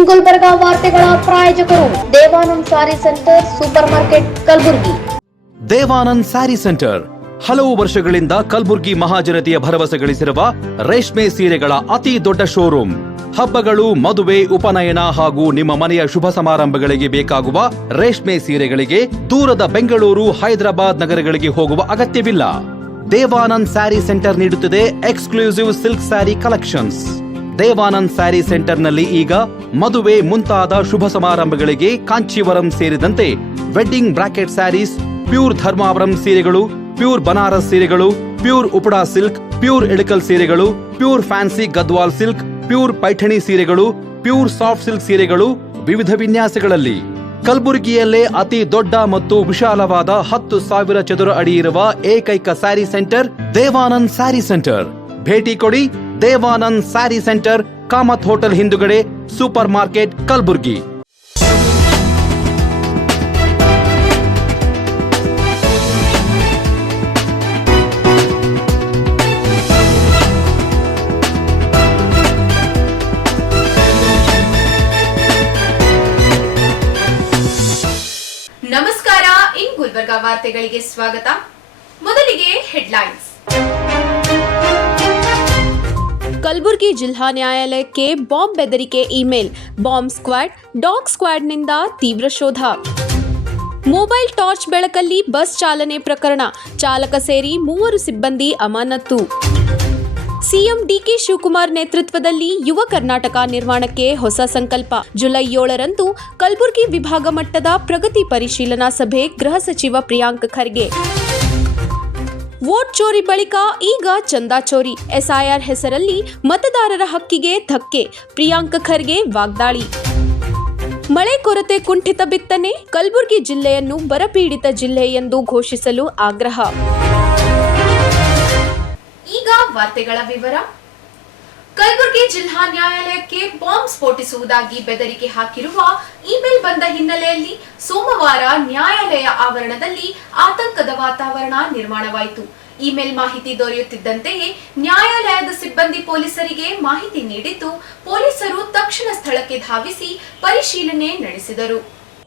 ಇನ್ ಗುಲ್ಬರ್ಗ ವಾರ್ತೆಗಳ ಪ್ರಾಯೋಜಕರು Devanand sari centre supermarket Kalaburagi. Devanand sari centre ಹಲವು ವರ್ಷಗಳಿಂದ ಕಲಬುರಗಿ ಮಹಾಜನತೆಯ ಭರವಸೆ ಗಳಿಸಿರುವ ರೇಷ್ಮೆ ಸೀರೆಗಳ ಅತಿ ದೊಡ್ಡ ಶೋರೂಮ್. ಹಬ್ಬಗಳು, ಮದುವೆ, ಉಪನಯನ ಹಾಗೂ ನಿಮ್ಮ ಮನೆಯ ಶುಭ ಸಮಾರಂಭಗಳಿಗೆ ಬೇಕಾಗುವ ರೇಷ್ಮೆ ಸೀರೆಗಳಿಗೆ ದೂರದ ಬೆಂಗಳೂರು, ಹೈದರಾಬಾದ್ ನಗರಗಳಿಗೆ ಹೋಗುವ ಅಗತ್ಯವಿಲ್ಲ. ದೇವಾನಂದ್ ಸ್ಯಾರಿ ಸೆಂಟರ್ ನೀಡುತ್ತಿದೆ exclusive silk sari collections. Devanand sari ಸೆಂಟರ್ನಲ್ಲಿ ಈಗ ಮದುವೆ ಮುಂತಾದ ಶುಭ ಸಮಾರಂಭಗಳಿಗೆ ಕಾಂಚೀವರಂ ಸೇರಿದಂತೆ wedding brocade saris, pure Dharmavaram ಸೀರೆಗಳು, ಪ್ಯೂರ್ ಬನಾರಸ್ ಸೀರೆಗಳು, pure Uppada silk, pure Ilkal ಸೀರೆಗಳು, pure fancy Gadwal silk, pure Paithani ಸೀರೆಗಳು, ಪ್ಯೂರ್ ಸಾಫ್ಟ್ ಸಿಲ್ಕ್ ಸೀರೆಗಳು ವಿವಿಧ ವಿನ್ಯಾಸಗಳಲ್ಲಿ. ಕಲಬುರಗಿಯಲ್ಲೇ ಅತಿ ದೊಡ್ಡ ಮತ್ತು ವಿಶಾಲವಾದ 10,000 ಚದುರ ಅಡಿ ಇರುವ ಏಕೈಕ ಸ್ಯಾರಿ ಸೆಂಟರ್ ದೇವಾನಂದ್ ಸ್ಯಾರಿ ಸೆಂಟರ್. ಭೇಟಿ ಕೊಡಿ. ದೇವಾನಂದ್ ಸ್ಯಾರಿ ಸೆಂಟರ್, ಕಾಮತ್ ಹೋಟೆಲ್ ಹಿಂದುಗಡೆ, ಸೂಪರ್ ಮಾರ್ಕೆಟ್, ಕಲಬುರಗಿ. ನಮಸ್ಕಾರ. ಇನ್ ಗುಲ್ಬರ್ಗಾ ವಾರ್ತೆಗಳಿಗೆ ಸ್ವಾಗತ. ಮೊದಲಿಗೆ ಹೆಡ್ಲೈನ್ಸ್. ಕಲಬುರಗಿ ಜಿಲ್ಲಾ ನ್ಯಾಯಾಲಯಕ್ಕೆ ಬಾಂಬ್ ಬೆದರಿಕೆ ಇಮೇಲ್. ಬಾಂಬ್ ಸ್ಕ್ವಾಡ್, ಡಾಗ್ ಸ್ಕ್ವಾಡ್ನಿಂದ ತೀವ್ರ ಶೋಧ. ಮೊಬೈಲ್ ಟಾರ್ಚ್ ಬೆಳಕಲ್ಲಿ ಬಸ್ ಚಾಲನೆ ಪ್ರಕರಣ, ಚಾಲಕ ಸೇರಿ 3 ಸಿಬ್ಬಂದಿ ಅಮಾನತು. ಸಿಎಂ ಡಿಕೆ ಶಿವಕುಮಾರ್ ನೇತೃತ್ವದಲ್ಲಿ ಯುವ ಕರ್ನಾಟಕ ನಿರ್ಮಾಣಕ್ಕೆ ಹೊಸ ಸಂಕಲ್ಪ. ಜುಲೈ 7ರಂದು ಕಲಬುರಗಿ ವಿಭಾಗ ಮಟ್ಟದ ಪ್ರಗತಿ ಪರಿಶೀಲನಾ ಸಭೆ. ಗೃಹ ಸಚಿವ ಪ್ರಿಯಾಂಕ್ ಖರ್ಗೆ. ವೋಟ್ ಚೋರಿ ಬಳಿಕ ಈಗ ಚಂದಾ ಚೋರಿ. ಎಸ್ಐಆರ್ ಹೆಸರಲ್ಲಿ ಮತದಾರರ ಹಕ್ಕಿಗೆ ಧಕ್ಕೆ. ಪ್ರಿಯಾಂಕ್ ಖರ್ಗೆ ವಾಗ್ದಾಳಿ. ಮಳೆ ಕೊರತೆ ಕುಂಠಿತ ಬಿತ್ತನೆ. ಕಲಬುರಗಿ ಜಿಲ್ಲೆಯನ್ನು ಬರಪೀಡಿತ ಜಿಲ್ಲೆ ಎಂದು ಘೋಷಿಸಲು ಆಗ್ರಹ. ಈಗ ವಾರ್ತೆಗಳ ವಿವರ. ಕಲಬುರಗಿ ಜಿಲ್ಲಾ ನ್ಯಾಯಾಲಯಕ್ಕೆ ಬಾಂಬ್ ಸ್ಫೋಟಿಸುವುದಾಗಿ ಬೆದರಿಕೆ ಹಾಕಿರುವ ಇಮೇಲ್ ಬಂದ ಹಿನ್ನೆಲೆಯಲ್ಲಿ ಸೋಮವಾರ ನ್ಯಾಯಾಲಯ ಆವರಣದಲ್ಲಿ ಆತಂಕದ ವಾತಾವರಣ ನಿರ್ಮಾಣವಾಯಿತು. ಇಮೇಲ್ ಮಾಹಿತಿ ದೊರೆಯುತ್ತಿದ್ದಂತೆಯೇ ನ್ಯಾಯಾಲಯದ ಸಿಬ್ಬಂದಿ ಪೊಲೀಸರಿಗೆ ಮಾಹಿತಿ ನೀಡಿದ್ದು, ಪೊಲೀಸರು ತಕ್ಷಣ ಸ್ಥಳಕ್ಕೆ ಧಾವಿಸಿ ಪರಿಶೀಲನೆ ನಡೆಸಿದರು.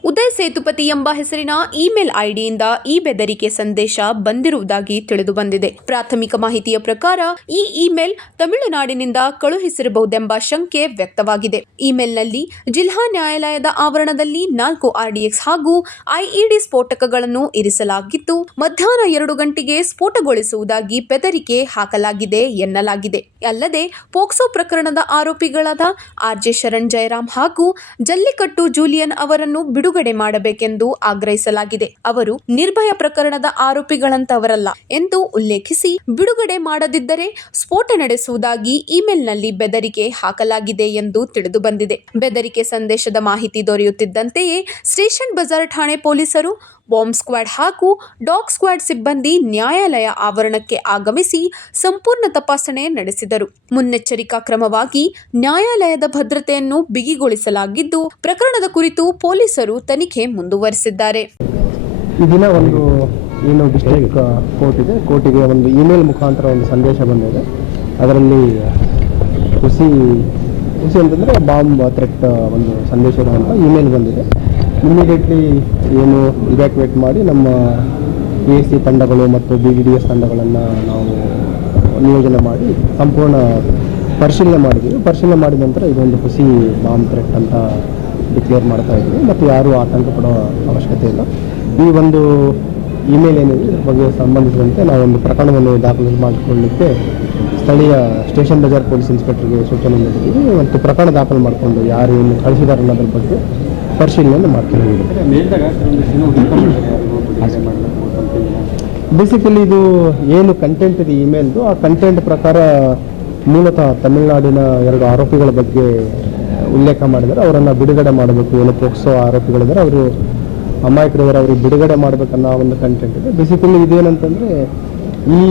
ಉದಯ್ ಸೇತುಪತಿ ಎಂಬ ಹೆಸರಿನ ಇಮೇಲ್ ಐಡಿಯಿಂದ ಈ ಬೆದರಿಕೆ ಸಂದೇಶ ಬಂದಿರುವುದಾಗಿ ತಿಳಿದು ಬಂದಿದೆ. ಪ್ರಾಥಮಿಕ ಮಾಹಿತಿಯ ಪ್ರಕಾರ ಈ ಇಮೇಲ್ ತಮಿಳುನಾಡಿನಿಂದ ಕಳುಹಿಸಿರಬಹುದೆಂಬ ಶಂಕೆ ವ್ಯಕ್ತವಾಗಿದೆ. ಇಮೇಲ್ನಲ್ಲಿ ಜಿಲ್ಲಾ ನ್ಯಾಯಾಲಯದ ಆವರಣದಲ್ಲಿ 4 RDX ಹಾಗೂ IED ಸ್ಫೋಟಕಗಳನ್ನು ಇರಿಸಲಾಗಿದ್ದು, ಮಧ್ಯಾಹ್ನ 2 ಗಂಟೆಗೆ ಸ್ಫೋಟಗೊಳಿಸುವುದಾಗಿ ಬೆದರಿಕೆ ಹಾಕಲಾಗಿದೆ ಎನ್ನಲಾಗಿದೆ. ಅಲ್ಲದೆ ಪೋಕ್ಸೋ ಪ್ರಕರಣದ ಆರೋಪಿಗಳಾದ RJ ಶರಣ್ ಜಯರಾಮ್ ಹಾಗೂ ಜಲ್ಲಿಕಟ್ಟು ಜೂಲಿಯನ್ ಅವರನ್ನು ಬಿಡುಗಡೆ ಮಾಡಬೇಕೆಂದು ಆಗ್ರಹಿಸಲಾಗಿದೆ. ಅವರು ನಿರ್ಭಯ ಪ್ರಕರಣದ ಆರೋಪಿಗಳಂತವರಲ್ಲ ಎಂದು ಉಲ್ಲೇಖಿಸಿ, ಬಿಡುಗಡೆ ಮಾಡದಿದ್ದರೆ ಸ್ಫೋಟ ನಡೆಸುವುದಾಗಿ ಇಮೇಲ್ನಲ್ಲಿ ಬೆದರಿಕೆ ಹಾಕಲಾಗಿದೆ ಎಂದು ತಿಳಿದು ಬಂದಿದೆ. ಬೆದರಿಕೆ ಸಂದೇಶದ ಮಾಹಿತಿ ದೊರೆಯುತ್ತಿದ್ದಂತೆಯೇ ಸ್ಟೇಷನ್ ಬಜಾರ್ ಠಾಣೆ ಪೊಲೀಸರು, ಬಾಂಬ್ ಸ್ಕ್ವಾಡ್ ಹಾಗೂ ಡಾಗ್ ಸ್ಕ್ವಾಡ್ ಸಿಬ್ಬಂದಿ ನ್ಯಾಯಾಲಯ ಆವರಣಕ್ಕೆ ಆಗಮಿಸಿ ಸಂಪೂರ್ಣ ತಪಾಸಣೆ ನಡೆಸಿದರು. ಮುನ್ನೆಚ್ಚರಿಕಾ ಕ್ರಮವಾಗಿ ನ್ಯಾಯಾಲಯದ ಭದ್ರತೆಯನ್ನು ಬಿಗಿಗೊಳಿಸಲಾಗಿದ್ದು, ಪ್ರಕರಣದ ಕುರಿತು ಪೊಲೀಸರು ತನಿಖೆ ಮುಂದುವರೆಸಿದ್ದಾರೆ. ಈ ದಿನ ಏನು ಡಿಸ್ಟ್ರಿಕ್ಟ್ ಕೋರ್ಟ್ ಇದೆ, ಕೋರ್ಟಿಗೆ ಒಂದು ಇಮೇಲ್ ಮುಖಾಂತರ ಒಂದು ಸಂದೇಶ ಬಂದಿದೆ. ಅದರಲ್ಲಿ ಹುಸಿ ಅಂತಂದರೆ ಬಾಂಬ್ ಥ್ರೆಟ್ ಒಂದು ಸಂದೇಶ ಇರುವಂಥ ಇಮೇಲ್ ಬಂದಿದೆ. ಇಮಿಡಿಯೇಟ್ಲಿ ಏನು ಇವ್ಯಾಕ್ಯುವೇಟ್ ಮಾಡಿ ನಮ್ಮ PSC ತಂಡಗಳು ಮತ್ತು BDDS ತಂಡಗಳನ್ನು ನಾವು ನಿಯೋಜನೆ ಮಾಡಿ ಸಂಪೂರ್ಣ ಪರಿಶೀಲನೆ ಮಾಡಿದ್ದೀವಿ. ಪರಿಶೀಲನೆ ಮಾಡಿದ ನಂತರ ಇದೊಂದು ಹುಸಿ ಬಾಂಬ್ ಥ್ರೆಟ್ ಅಂತ ಡಿಕ್ಲೇರ್ ಮಾಡ್ತಾ ಇದ್ದೀವಿ ಮತ್ತು ಯಾರೂ ಆತಂಕ ಪಡೋ ಅವಶ್ಯಕತೆ ಇಲ್ಲ. ಈ ಒಂದು ಇಮೇಲ್ ಏನಿದೆ ಇದ್ರ ಬಗ್ಗೆ ಸಂಬಂಧಿಸಿದಂತೆ ನಾವೊಂದು ಪ್ರಕರಣವನ್ನು ದಾಖಲೆ ಮಾಡಿಕೊಳ್ಳಲಿಕ್ಕೆ ಸ್ಥಳೀಯ ಸ್ಟೇಷನ್ ಬಜಾರ್ ಪೊಲೀಸ್ ಇನ್ಸ್ಪೆಕ್ಟರ್ಗೆ ಸೂಚನೆ ನೀಡಿದ್ದೀವಿ ಮತ್ತು ಪ್ರಕರಣ ದಾಖಲು ಮಾಡಿಕೊಂಡು ಯಾರು ಏನು ಕಳಿಸಿದ್ದಾರೆ ಅನ್ನೋದ್ರ ಬಗ್ಗೆ ಪರಿಶೀಲನೆ ಮಾಡ್ತೀವಿ. ಬೇಸಿಕಲಿ ಇದು ಏನು ಕಂಟೆಂಟ್ ಇದೆ ಇಮೇಲ್ದು, ಆ ಕಂಟೆಂಟ್ ಪ್ರಕಾರ ಮೂಲತಃ ತಮಿಳುನಾಡಿನ 2 ಆರೋಪಿಗಳ ಬಗ್ಗೆ ಉಲ್ಲೇಖ ಮಾಡಿದರೆ ಅವರನ್ನು ಬಿಡುಗಡೆ ಮಾಡಬೇಕು. ಏನು ಪೋಕ್ಸೋ ಆರೋಪಿಗಳಿದ್ದಾರೆ, ಅವರು ಅಮಾಯಕರಿದ್ದಾರೆ, ಅವ್ರಿಗೆ ಬಿಡುಗಡೆ ಮಾಡಬೇಕನ್ನೋ ಒಂದು ಕಂಟೆಂಟ್ ಇದೆ. ಬೇಸಿಕಲಿ ಇದೇನಂತಂದರೆ ಈ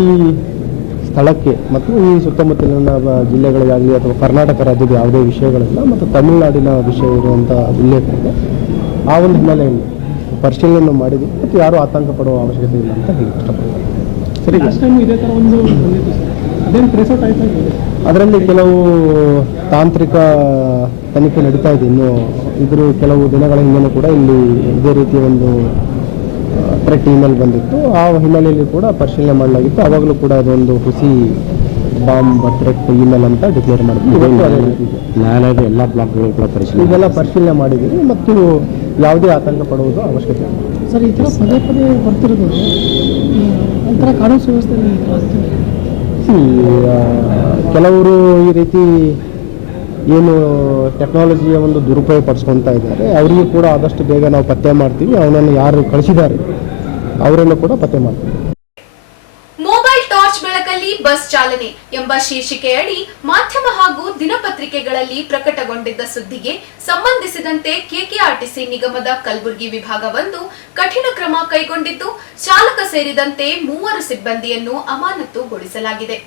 ಸ್ಥಳಕ್ಕೆ ಮತ್ತು ಈ ಸುತ್ತಮುತ್ತಲಿನ ಜಿಲ್ಲೆಗಳಿಗಾಗಲಿ ಅಥವಾ ಕರ್ನಾಟಕ ರಾಜ್ಯದ ಯಾವುದೇ ವಿಷಯಗಳಿಲ್ಲ ಮತ್ತು ತಮಿಳುನಾಡಿನ ವಿಷಯ ಇರುವಂಥ ಉಲ್ಲೇಖ ಇದೆ. ಆ ಒಂದು ಹಿನ್ನೆಲೆಯಲ್ಲಿ ಪರಿಶೀಲನೆ ಮಾಡಿದ್ವಿ ಮತ್ತು ಯಾರೂ ಆತಂಕ ಪಡುವ ಅವಶ್ಯಕತೆ ಇಲ್ಲ ಅಂತ ಹೇಳಿ ಇಷ್ಟಪಡ್ತಾರೆ. ಸರಿ, ಇದೇ ಥರ ಒಂದು ಅದೇನು ಪ್ರೆಸೆಂಟ್ ಆಯ್ತು ಅದರಲ್ಲಿ ಕೆಲವು ತಾಂತ್ರಿಕ ತನಿಖೆ ನಡೀತಾ ಇದೆ. ಇನ್ನು ಇದ್ರ ಕೆಲವು ದಿನಗಳ ಹಿಂದೆ ಕೂಡ ಇಲ್ಲಿ ಇದೇ ರೀತಿಯ ಒಂದು ಥ್ರೆಟ್ ಇಮೇಲ್ ಬಂದಿತ್ತು. ಆ ಹಿನ್ನೆಲೆಯಲ್ಲಿ ಕೂಡ ಪರಿಶೀಲನೆ ಮಾಡಲಾಗಿತ್ತು. ಆವಾಗಲೂ ಕೂಡ ಅದೊಂದು ಹುಸಿ ಬಾಂಬ್ ಥ್ರೆಟ್ ಇಮೇಲ್ ಅಂತ ಡಿಕ್ಲೇರ್ ಮಾಡಿದ್ವಿ. ನ್ಯಾಯಾಲಯದ ಎಲ್ಲ ಬ್ಲಾಕ್ಗಳು ಕೂಡ ಇದೆಲ್ಲ ಪರಿಶೀಲನೆ ಮಾಡಿದ್ದೀವಿ ಮತ್ತು ಯಾವುದೇ ಆತಂಕ ಪಡುವುದು ಅವಶ್ಯಕತೆ ಇಲ್ಲ. ಸರ್, ಈ ಥರ ಪದೇ ಪದೇ ಬರ್ತಿರೋದು ಒಂಥರ ಕಾನೂನು ಸುವ್ಯವಸ್ಥೆ ಕೆಲವರು ಈ ರೀತಿ ಏನು ಟೆಕ್ನಾಲಜಿಯ ಒಂದು ದುರುಪಯೋಗ ಪಡಿಸ್ಕೊಳ್ತಾ ಇದ್ದಾರೆ, ಅವರಿಗೂ ಕೂಡ ಆದಷ್ಟು ಬೇಗ ನಾವು ಪತ್ತೆ ಮಾಡ್ತೀವಿ. ಅವನನ್ನು ಯಾರು ಕಳಿಸಿದ್ದಾರೆ ಅವರನ್ನು ಕೂಡ ಪತ್ತೆ ಮಾಡ್ತೀವಿ. ಮೊಬೈಲ್ ಟಾರ್ಚ್ ಬೆಳಕಲ್ಲಿ ಬಸ್ ಚಾಲನೆ ಎಂಬ ಶೀರ್ಷಿಕೆಯಡಿ ಮಾಧ್ಯಮ ಹಾಗೂ ದಿನಪತ್ರಿಕೆಗಳಲ್ಲಿ ಪ್ರಕಟಗೊಂಡಿದ್ದ ಸುದ್ದಿಗೆ ಸಂಬಂಧಿಸಿದಂತೆ ಕೆಕೆಆರ್ಟಿಸಿ ನಿಗಮದ ಕಲಬುರಗಿ ವಿಭಾಗ 1 ಕಠಿಣ ಕ್ರಮ ಕೈಗೊಂಡಿದ್ದು, ಚಾಲಕ ಸೇರಿದಂತೆ 3 ಸಿಬ್ಬಂದಿಯನ್ನು ಅಮಾನತುಗೊಳಿಸಲಾಗಿದೆ.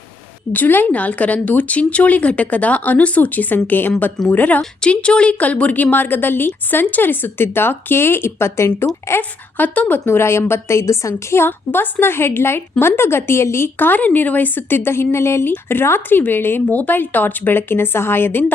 ಜುಲೈ 4ರಂದು ಚಿಂಚೋಳಿ ಘಟಕದ ಅನುಸೂಚಿ ಸಂಖ್ಯೆ 83ರ ಚಿಂಚೋಳಿ ಕಲಬುರಗಿ ಮಾರ್ಗದಲ್ಲಿ ಸಂಚರಿಸುತ್ತಿದ್ದ KA-28 F1985 ಸಂಖ್ಯೆಯ ಬಸ್ನ ಹೆಡ್ಲೈಟ್ ಮಂದಗತಿಯಲ್ಲಿ ಕಾರ್ಯನಿರ್ವಹಿಸುತ್ತಿದ್ದ ಹಿನ್ನೆಲೆಯಲ್ಲಿ ರಾತ್ರಿ ವೇಳೆ ಮೊಬೈಲ್ ಟಾರ್ಚ್ ಬೆಳಕಿನ ಸಹಾಯದಿಂದ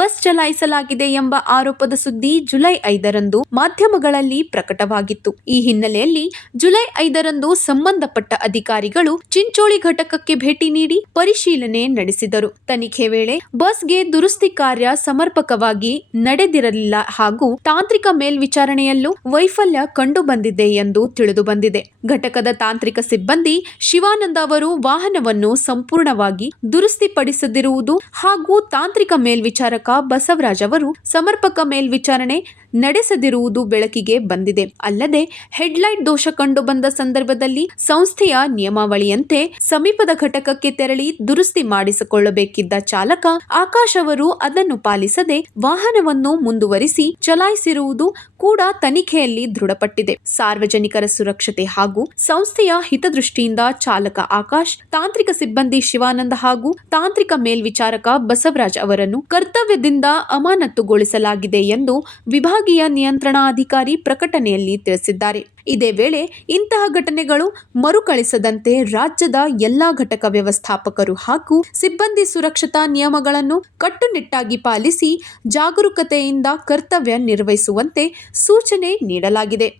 ಬಸ್ ಚಲಾಯಿಸಲಾಗಿದೆ ಎಂಬ ಆರೋಪದ ಸುದ್ದಿ ಜುಲೈ 5ರಂದು ಮಾಧ್ಯಮಗಳಲ್ಲಿ ಪ್ರಕಟವಾಗಿತ್ತು. ಈ ಹಿನ್ನೆಲೆಯಲ್ಲಿ ಜುಲೈ 5ರಂದು ಸಂಬಂಧಪಟ್ಟ ಅಧಿಕಾರಿಗಳು ಚಿಂಚೋಳಿ ಘಟಕಕ್ಕೆ ಭೇಟಿ ನೀಡಿ ಪರಿಶೀಲನೆ ನಡೆಸಿದರು. ತನಿಖೆ ವೇಳೆ ಬಸ್ಗೆ ದುರಸ್ತಿ ಕಾರ್ಯ ಸಮರ್ಪಕವಾಗಿ ನಡೆದಿರಲಿಲ್ಲ ಹಾಗೂ ತಾಂತ್ರಿಕ ಮೇಲ್ವಿಚಾರಣೆಯಲ್ಲೂ ವೈಫಲ್ಯ ಕಂಡುಬಂದಿದೆ ಎಂದು ತಿಳಿದುಬಂದಿದೆ. ಘಟಕದ ತಾಂತ್ರಿಕ ಸಿಬ್ಬಂದಿ ಶಿವಾನಂದ ಅವರು ವಾಹನವನ್ನು ಸಂಪೂರ್ಣವಾಗಿ ದುರಸ್ತಿಪಡಿಸದಿರುವುದು ಹಾಗೂ ತಾಂತ್ರಿಕ ಮೇಲ್ವಿಚಾರಕ ಬಸವರಾಜ್ ಅವರು ಸಮರ್ಪಕ ಮೇಲ್ವಿಚಾರಣೆ ನಡೆಸದಿರುವುದು ಬೆಳಕಿಗೆ ಬಂದಿದೆ. ಅಲ್ಲದೆ ಹೆಡ್ಲೈಟ್ ದೋಷ ಕಂಡುಬಂದ ಸಂದರ್ಭದಲ್ಲಿ ಸಂಸ್ಥೆಯ ನಿಯಮಾವಳಿಯಂತೆ ಸಮೀಪದ ಘಟಕಕ್ಕೆ ತೆರಳಿ ದುರಸ್ತಿ ಮಾಡಿಸಿಕೊಳ್ಳಬೇಕಿದ್ದ ಚಾಲಕ ಆಕಾಶ್ ಅವರು ಅದನ್ನು ಪಾಲಿಸದೆ ವಾಹನವನ್ನು ಮುಂದುವರಿಸಿ ಚಲಾಯಿಸಿರುವುದು ಕೂಡ ತನಿಖೆಯಲ್ಲಿ ದೃಢಪಟ್ಟಿದೆ. ಸಾರ್ವಜನಿಕರ ಸುರಕ್ಷತೆ ಹಾಗೂ ಸಂಸ್ಥೆಯ ಹಿತದೃಷ್ಟಿಯಿಂದ ಚಾಲಕ ಆಕಾಶ್, ತಾಂತ್ರಿಕ ಸಿಬ್ಬಂದಿ ಶಿವಾನಂದ ಹಾಗೂ ತಾಂತ್ರಿಕ ಮೇಲ್ವಿಚಾರಕ ಬಸವರಾಜ್ ಅವರನ್ನು ಕರ್ತವ್ಯದಿಂದ ಅಮಾನತುಗೊಳಿಸಲಾಗಿದೆ ಎಂದು ವಿಭಾಗೀಯ ನಿಯಂತ್ರಣಾಧಿಕಾರಿ ಪ್ರಕಟಣೆಯಲ್ಲಿ ತಿಳಿಸಿದ್ದಾರೆ. ಇದೇ ವೇಳೆ ಇಂತಹ ಘಟನೆಗಳು ಮರುಕಳಿಸದಂತೆ ರಾಜ್ಯದ ಎಲ್ಲಾ ಘಟಕ ವ್ಯವಸ್ಥಾಪಕರು ಹಾಗೂ ಸಿಬ್ಬಂದಿ ಸುರಕ್ಷತಾ ನಿಯಮಗಳನ್ನು ಕಟ್ಟುನಿಟ್ಟಾಗಿ ಪಾಲಿಸಿ ಜಾಗರೂಕತೆಯಿಂದ ಕರ್ತವ್ಯ ನಿರ್ವಹಿಸುವಂತೆ ಸೂಚನೆ ನೀಡಲಾಗಿದೆ.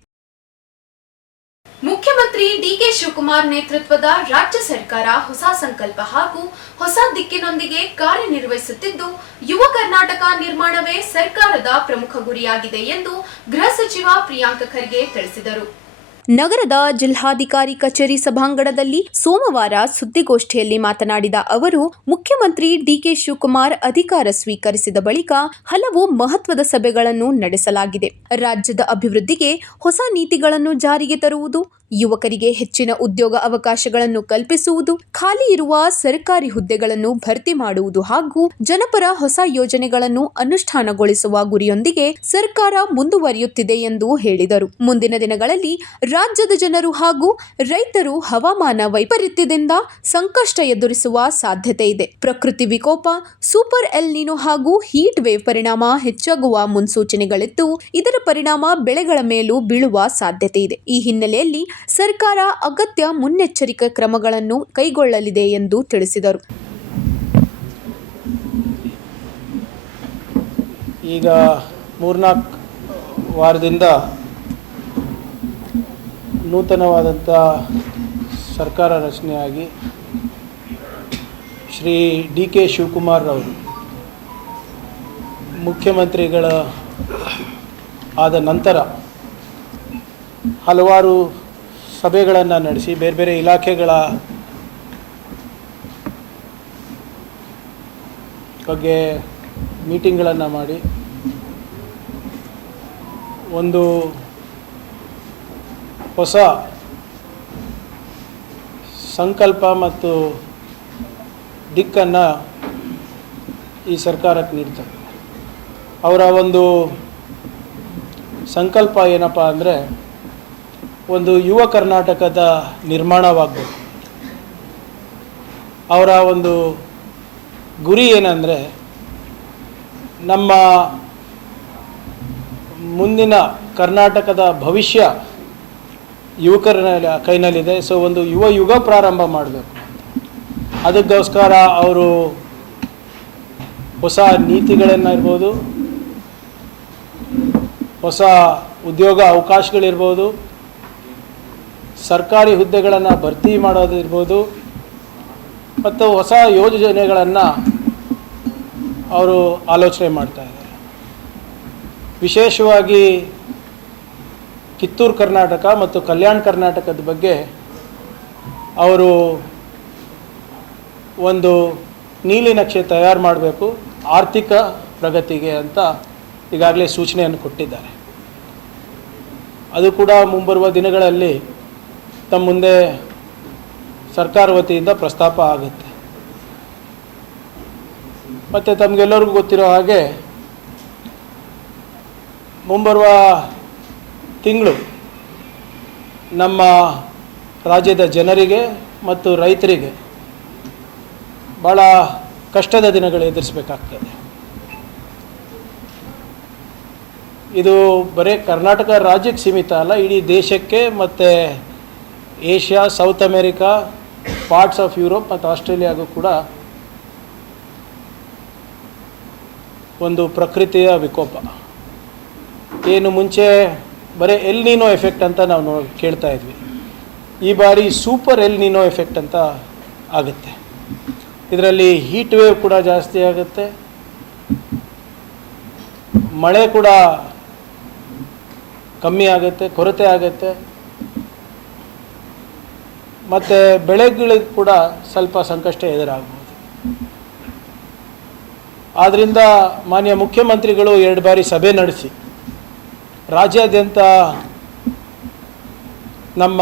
ಮುಖ್ಯಮಂತ್ರಿ ಡಿಕೆ ಶಿವಕುಮಾರ್ ನೇತೃತ್ವದ ರಾಜ್ಯ ಸರ್ಕಾರ ಹೊಸ ಸಂಕಲ್ಪ ಹಾಗೂ ಹೊಸ ದಿಕ್ಕಿನೊಂದಿಗೆ ಕಾರ್ಯನಿರ್ವಹಿಸುತ್ತಿದ್ದು, ಯುವ ಕರ್ನಾಟಕ ನಿರ್ಮಾಣವೇ ಸರ್ಕಾರದ ಪ್ರಮುಖ ಗುರಿಯಾಗಿದೆ ಎಂದು ಗೃಹ ಸಚಿವ ಪ್ರಿಯಾಂಕ್ ಖರ್ಗೆ ತಿಳಿಸಿದರು. ನಗರದ ಜಿಲ್ಲಾಧಿಕಾರಿ ಕಚೇರಿ ಸಭಾಂಗಣದಲ್ಲಿ ಸೋಮವಾರ ಸುದ್ದಿಗೋಷ್ಠಿಯಲ್ಲಿ ಮಾತನಾಡಿದ ಅವರು, ಮುಖ್ಯಮಂತ್ರಿ ಡಿಕೆ ಶಿವಕುಮಾರ್ ಅಧಿಕಾರ ಸ್ವೀಕರಿಸಿದ ಬಳಿಕ ಹಲವು ಮಹತ್ವದ ಸಭೆಗಳನ್ನು ನಡೆಸಲಾಗಿದೆ. ರಾಜ್ಯದ ಅಭಿವೃದ್ಧಿಗೆ ಹೊಸ ನೀತಿಗಳನ್ನು ಜಾರಿಗೆ ತರುವುದು, ಯುವಕರಿಗೆ ಹೆಚ್ಚಿನ ಉದ್ಯೋಗ ಅವಕಾಶಗಳನ್ನು ಕಲ್ಪಿಸುವುದು, ಖಾಲಿ ಇರುವ ಸರ್ಕಾರಿ ಹುದ್ದೆಗಳನ್ನು ಭರ್ತಿ ಮಾಡುವುದು ಹಾಗೂ ಜನಪರ ಹೊಸ ಯೋಜನೆಗಳನ್ನು ಅನುಷ್ಠಾನಗೊಳಿಸುವ ಗುರಿಯೊಂದಿಗೆ ಸರ್ಕಾರ ಮುಂದುವರಿಯುತ್ತಿದೆ ಎಂದು ಹೇಳಿದರು. ಮುಂದಿನ ದಿನಗಳಲ್ಲಿ ರಾಜ್ಯದ ಜನರು ಹಾಗೂ ರೈತರು ಹವಾಮಾನ ವೈಪರೀತ್ಯದಿಂದ ಸಂಕಷ್ಟ ಎದುರಿಸುವ ಸಾಧ್ಯತೆ ಇದೆ. ಪ್ರಕೃತಿ ವಿಕೋಪ, ಸೂಪರ್ ಎಲ್ ನಿನೋ ಹಾಗೂ ಹೀಟ್ ವೇವ್ ಪರಿಣಾಮ ಹೆಚ್ಚಾಗುವ ಮುನ್ಸೂಚನೆಗಳಿದ್ದು, ಇದರ ಪರಿಣಾಮ ಬೆಳೆಗಳ ಮೇಲೂ ಬೀಳುವ ಸಾಧ್ಯತೆ ಇದೆ. ಈ ಹಿನ್ನೆಲೆಯಲ್ಲಿ ಸರ್ಕಾರ ಅಗತ್ಯ ಮುನ್ನೆಚ್ಚರಿಕೆ ಕ್ರಮಗಳನ್ನು ಕೈಗೊಳ್ಳಲಿದೆ ಎಂದು ತಿಳಿಸಿದರು. ಈಗ 3-4 ವಾರದಿಂದ ನೂತನವಾದಂಥ ಸರ್ಕಾರ ರಚನೆಯಾಗಿ ಶ್ರೀ ಡಿ ಕೆ ಶಿವಕುಮಾರ್ ಅವರು ಮುಖ್ಯಮಂತ್ರಿಗಳ ಆದ ನಂತರ ಹಲವಾರು ಸಭೆಗಳನ್ನು ನಡೆಸಿ ಬೇರೆ ಬೇರೆ ಇಲಾಖೆಗಳ ಬಗ್ಗೆ ಮೀಟಿಂಗ್ಗಳನ್ನು ಮಾಡಿ ಒಂದು ಹೊಸ ಸಂಕಲ್ಪ ಮತ್ತು ದಿಕ್ಕನ್ನು ಈ ಸರ್ಕಾರಕ್ಕೆ ನೀಡ್ತಾರೆ. ಅವರ ಒಂದು ಸಂಕಲ್ಪ ಏನಪ್ಪ ಅಂದರೆ, ಒಂದು ಯುವ ಕರ್ನಾಟಕದ ನಿರ್ಮಾಣವಾಗಬೇಕು. ಅವರ ಒಂದು ಗುರಿ ಏನಂದರೆ, ನಮ್ಮ ಮುಂದಿನ ಕರ್ನಾಟಕದ ಭವಿಷ್ಯ ಯುವಕರ ಕೈನಲ್ಲಿದೆ. ಸೊ ಒಂದು ಯುಗ ಪ್ರಾರಂಭ ಮಾಡಬೇಕು. ಅದಕ್ಕೋಸ್ಕರ ಅವರು ಹೊಸ ನೀತಿಗಳನ್ನು ಇರ್ಬೋದು, ಹೊಸ ಉದ್ಯೋಗ ಅವಕಾಶಗಳಿರ್ಬೋದು, ಸರ್ಕಾರಿ ಹುದ್ದೆಗಳನ್ನು ಭರ್ತಿ ಮಾಡೋದಿರ್ಬೋದು ಮತ್ತು ಹೊಸ ಯೋಜನೆಗಳನ್ನು ಅವರು ಆಲೋಚನೆ ಮಾಡ್ತಾ ಇದ್ದಾರೆ. ವಿಶೇಷವಾಗಿ ಕಿತ್ತೂರು ಕರ್ನಾಟಕ ಮತ್ತು ಕಲ್ಯಾಣ ಕರ್ನಾಟಕದ ಬಗ್ಗೆ ಅವರು ಒಂದು ನೀಲಿ ನಕ್ಷೆ ತಯಾರು ಮಾಡಬೇಕು ಆರ್ಥಿಕ ಪ್ರಗತಿಗೆ ಅಂತ ಈಗಾಗಲೇ ಸೂಚನೆಯನ್ನು ಕೊಟ್ಟಿದ್ದಾರೆ. ಅದು ಕೂಡ ಮುಂಬರುವ ದಿನಗಳಲ್ಲಿ ತಮ್ಮ ಮುಂದೆ ಸರ್ಕಾರ ವತಿಯಿಂದ ಪ್ರಸ್ತಾಪ ಆಗುತ್ತೆ. ಮತ್ತು ತಮಗೆಲ್ಲರಿಗೂ ಗೊತ್ತಿರೋ ಹಾಗೆ ಮುಂಬರುವ ತಿಂಗಳು ನಮ್ಮ ರಾಜ್ಯದ ಜನರಿಗೆ ಮತ್ತು ರೈತರಿಗೆ ಭಾಳ ಕಷ್ಟದ ದಿನಗಳು ಎದುರಿಸಬೇಕಾಗ್ತದೆ. ಇದು ಬರೀ ಕರ್ನಾಟಕ ರಾಜ್ಯಕ್ಕೆ ಸೀಮಿತ ಅಲ್ಲ, ಇಡೀ ದೇಶಕ್ಕೆ ಮತ್ತು Asia, south America, parts of Europe ಮತ್ತು ಆಸ್ಟ್ರೇಲಿಯಾಗೂ ಕೂಡ ಒಂದು ಪ್ರಕೃತಿಯ ವಿಕೋಪ. ಏನು ಮುಂಚೆ ಬರೀ ಎಲ್ ನೀನೋ ಎಫೆಕ್ಟ್ ಅಂತ ನಾವು ಕೇಳ್ತಾ ಇದ್ವಿ, ಈ ಬಾರಿ ಸೂಪರ್ ಎಲ್ ನೀನೋ ಎಫೆಕ್ಟ್ ಅಂತ ಆಗುತ್ತೆ. ಇದರಲ್ಲಿ ಹೀಟ್ ವೇವ್ ಕೂಡ ಜಾಸ್ತಿ ಆಗುತ್ತೆ, ಮಳೆ ಕೂಡ ಕಮ್ಮಿ ಆಗುತ್ತೆ, ಕೊರತೆ ಆಗುತ್ತೆ, ಮತ್ತು ಬೆಳೆಗಳಿಗೆ ಕೂಡ ಸ್ವಲ್ಪ ಸಂಕಷ್ಟ ಎದುರಾಗ್ಬೋದು. ಆದ್ದರಿಂದ ಮಾನ್ಯ ಮುಖ್ಯಮಂತ್ರಿಗಳು 2 ಬಾರಿ ಸಭೆ ನಡೆಸಿ ರಾಜ್ಯಾದ್ಯಂತ ನಮ್ಮ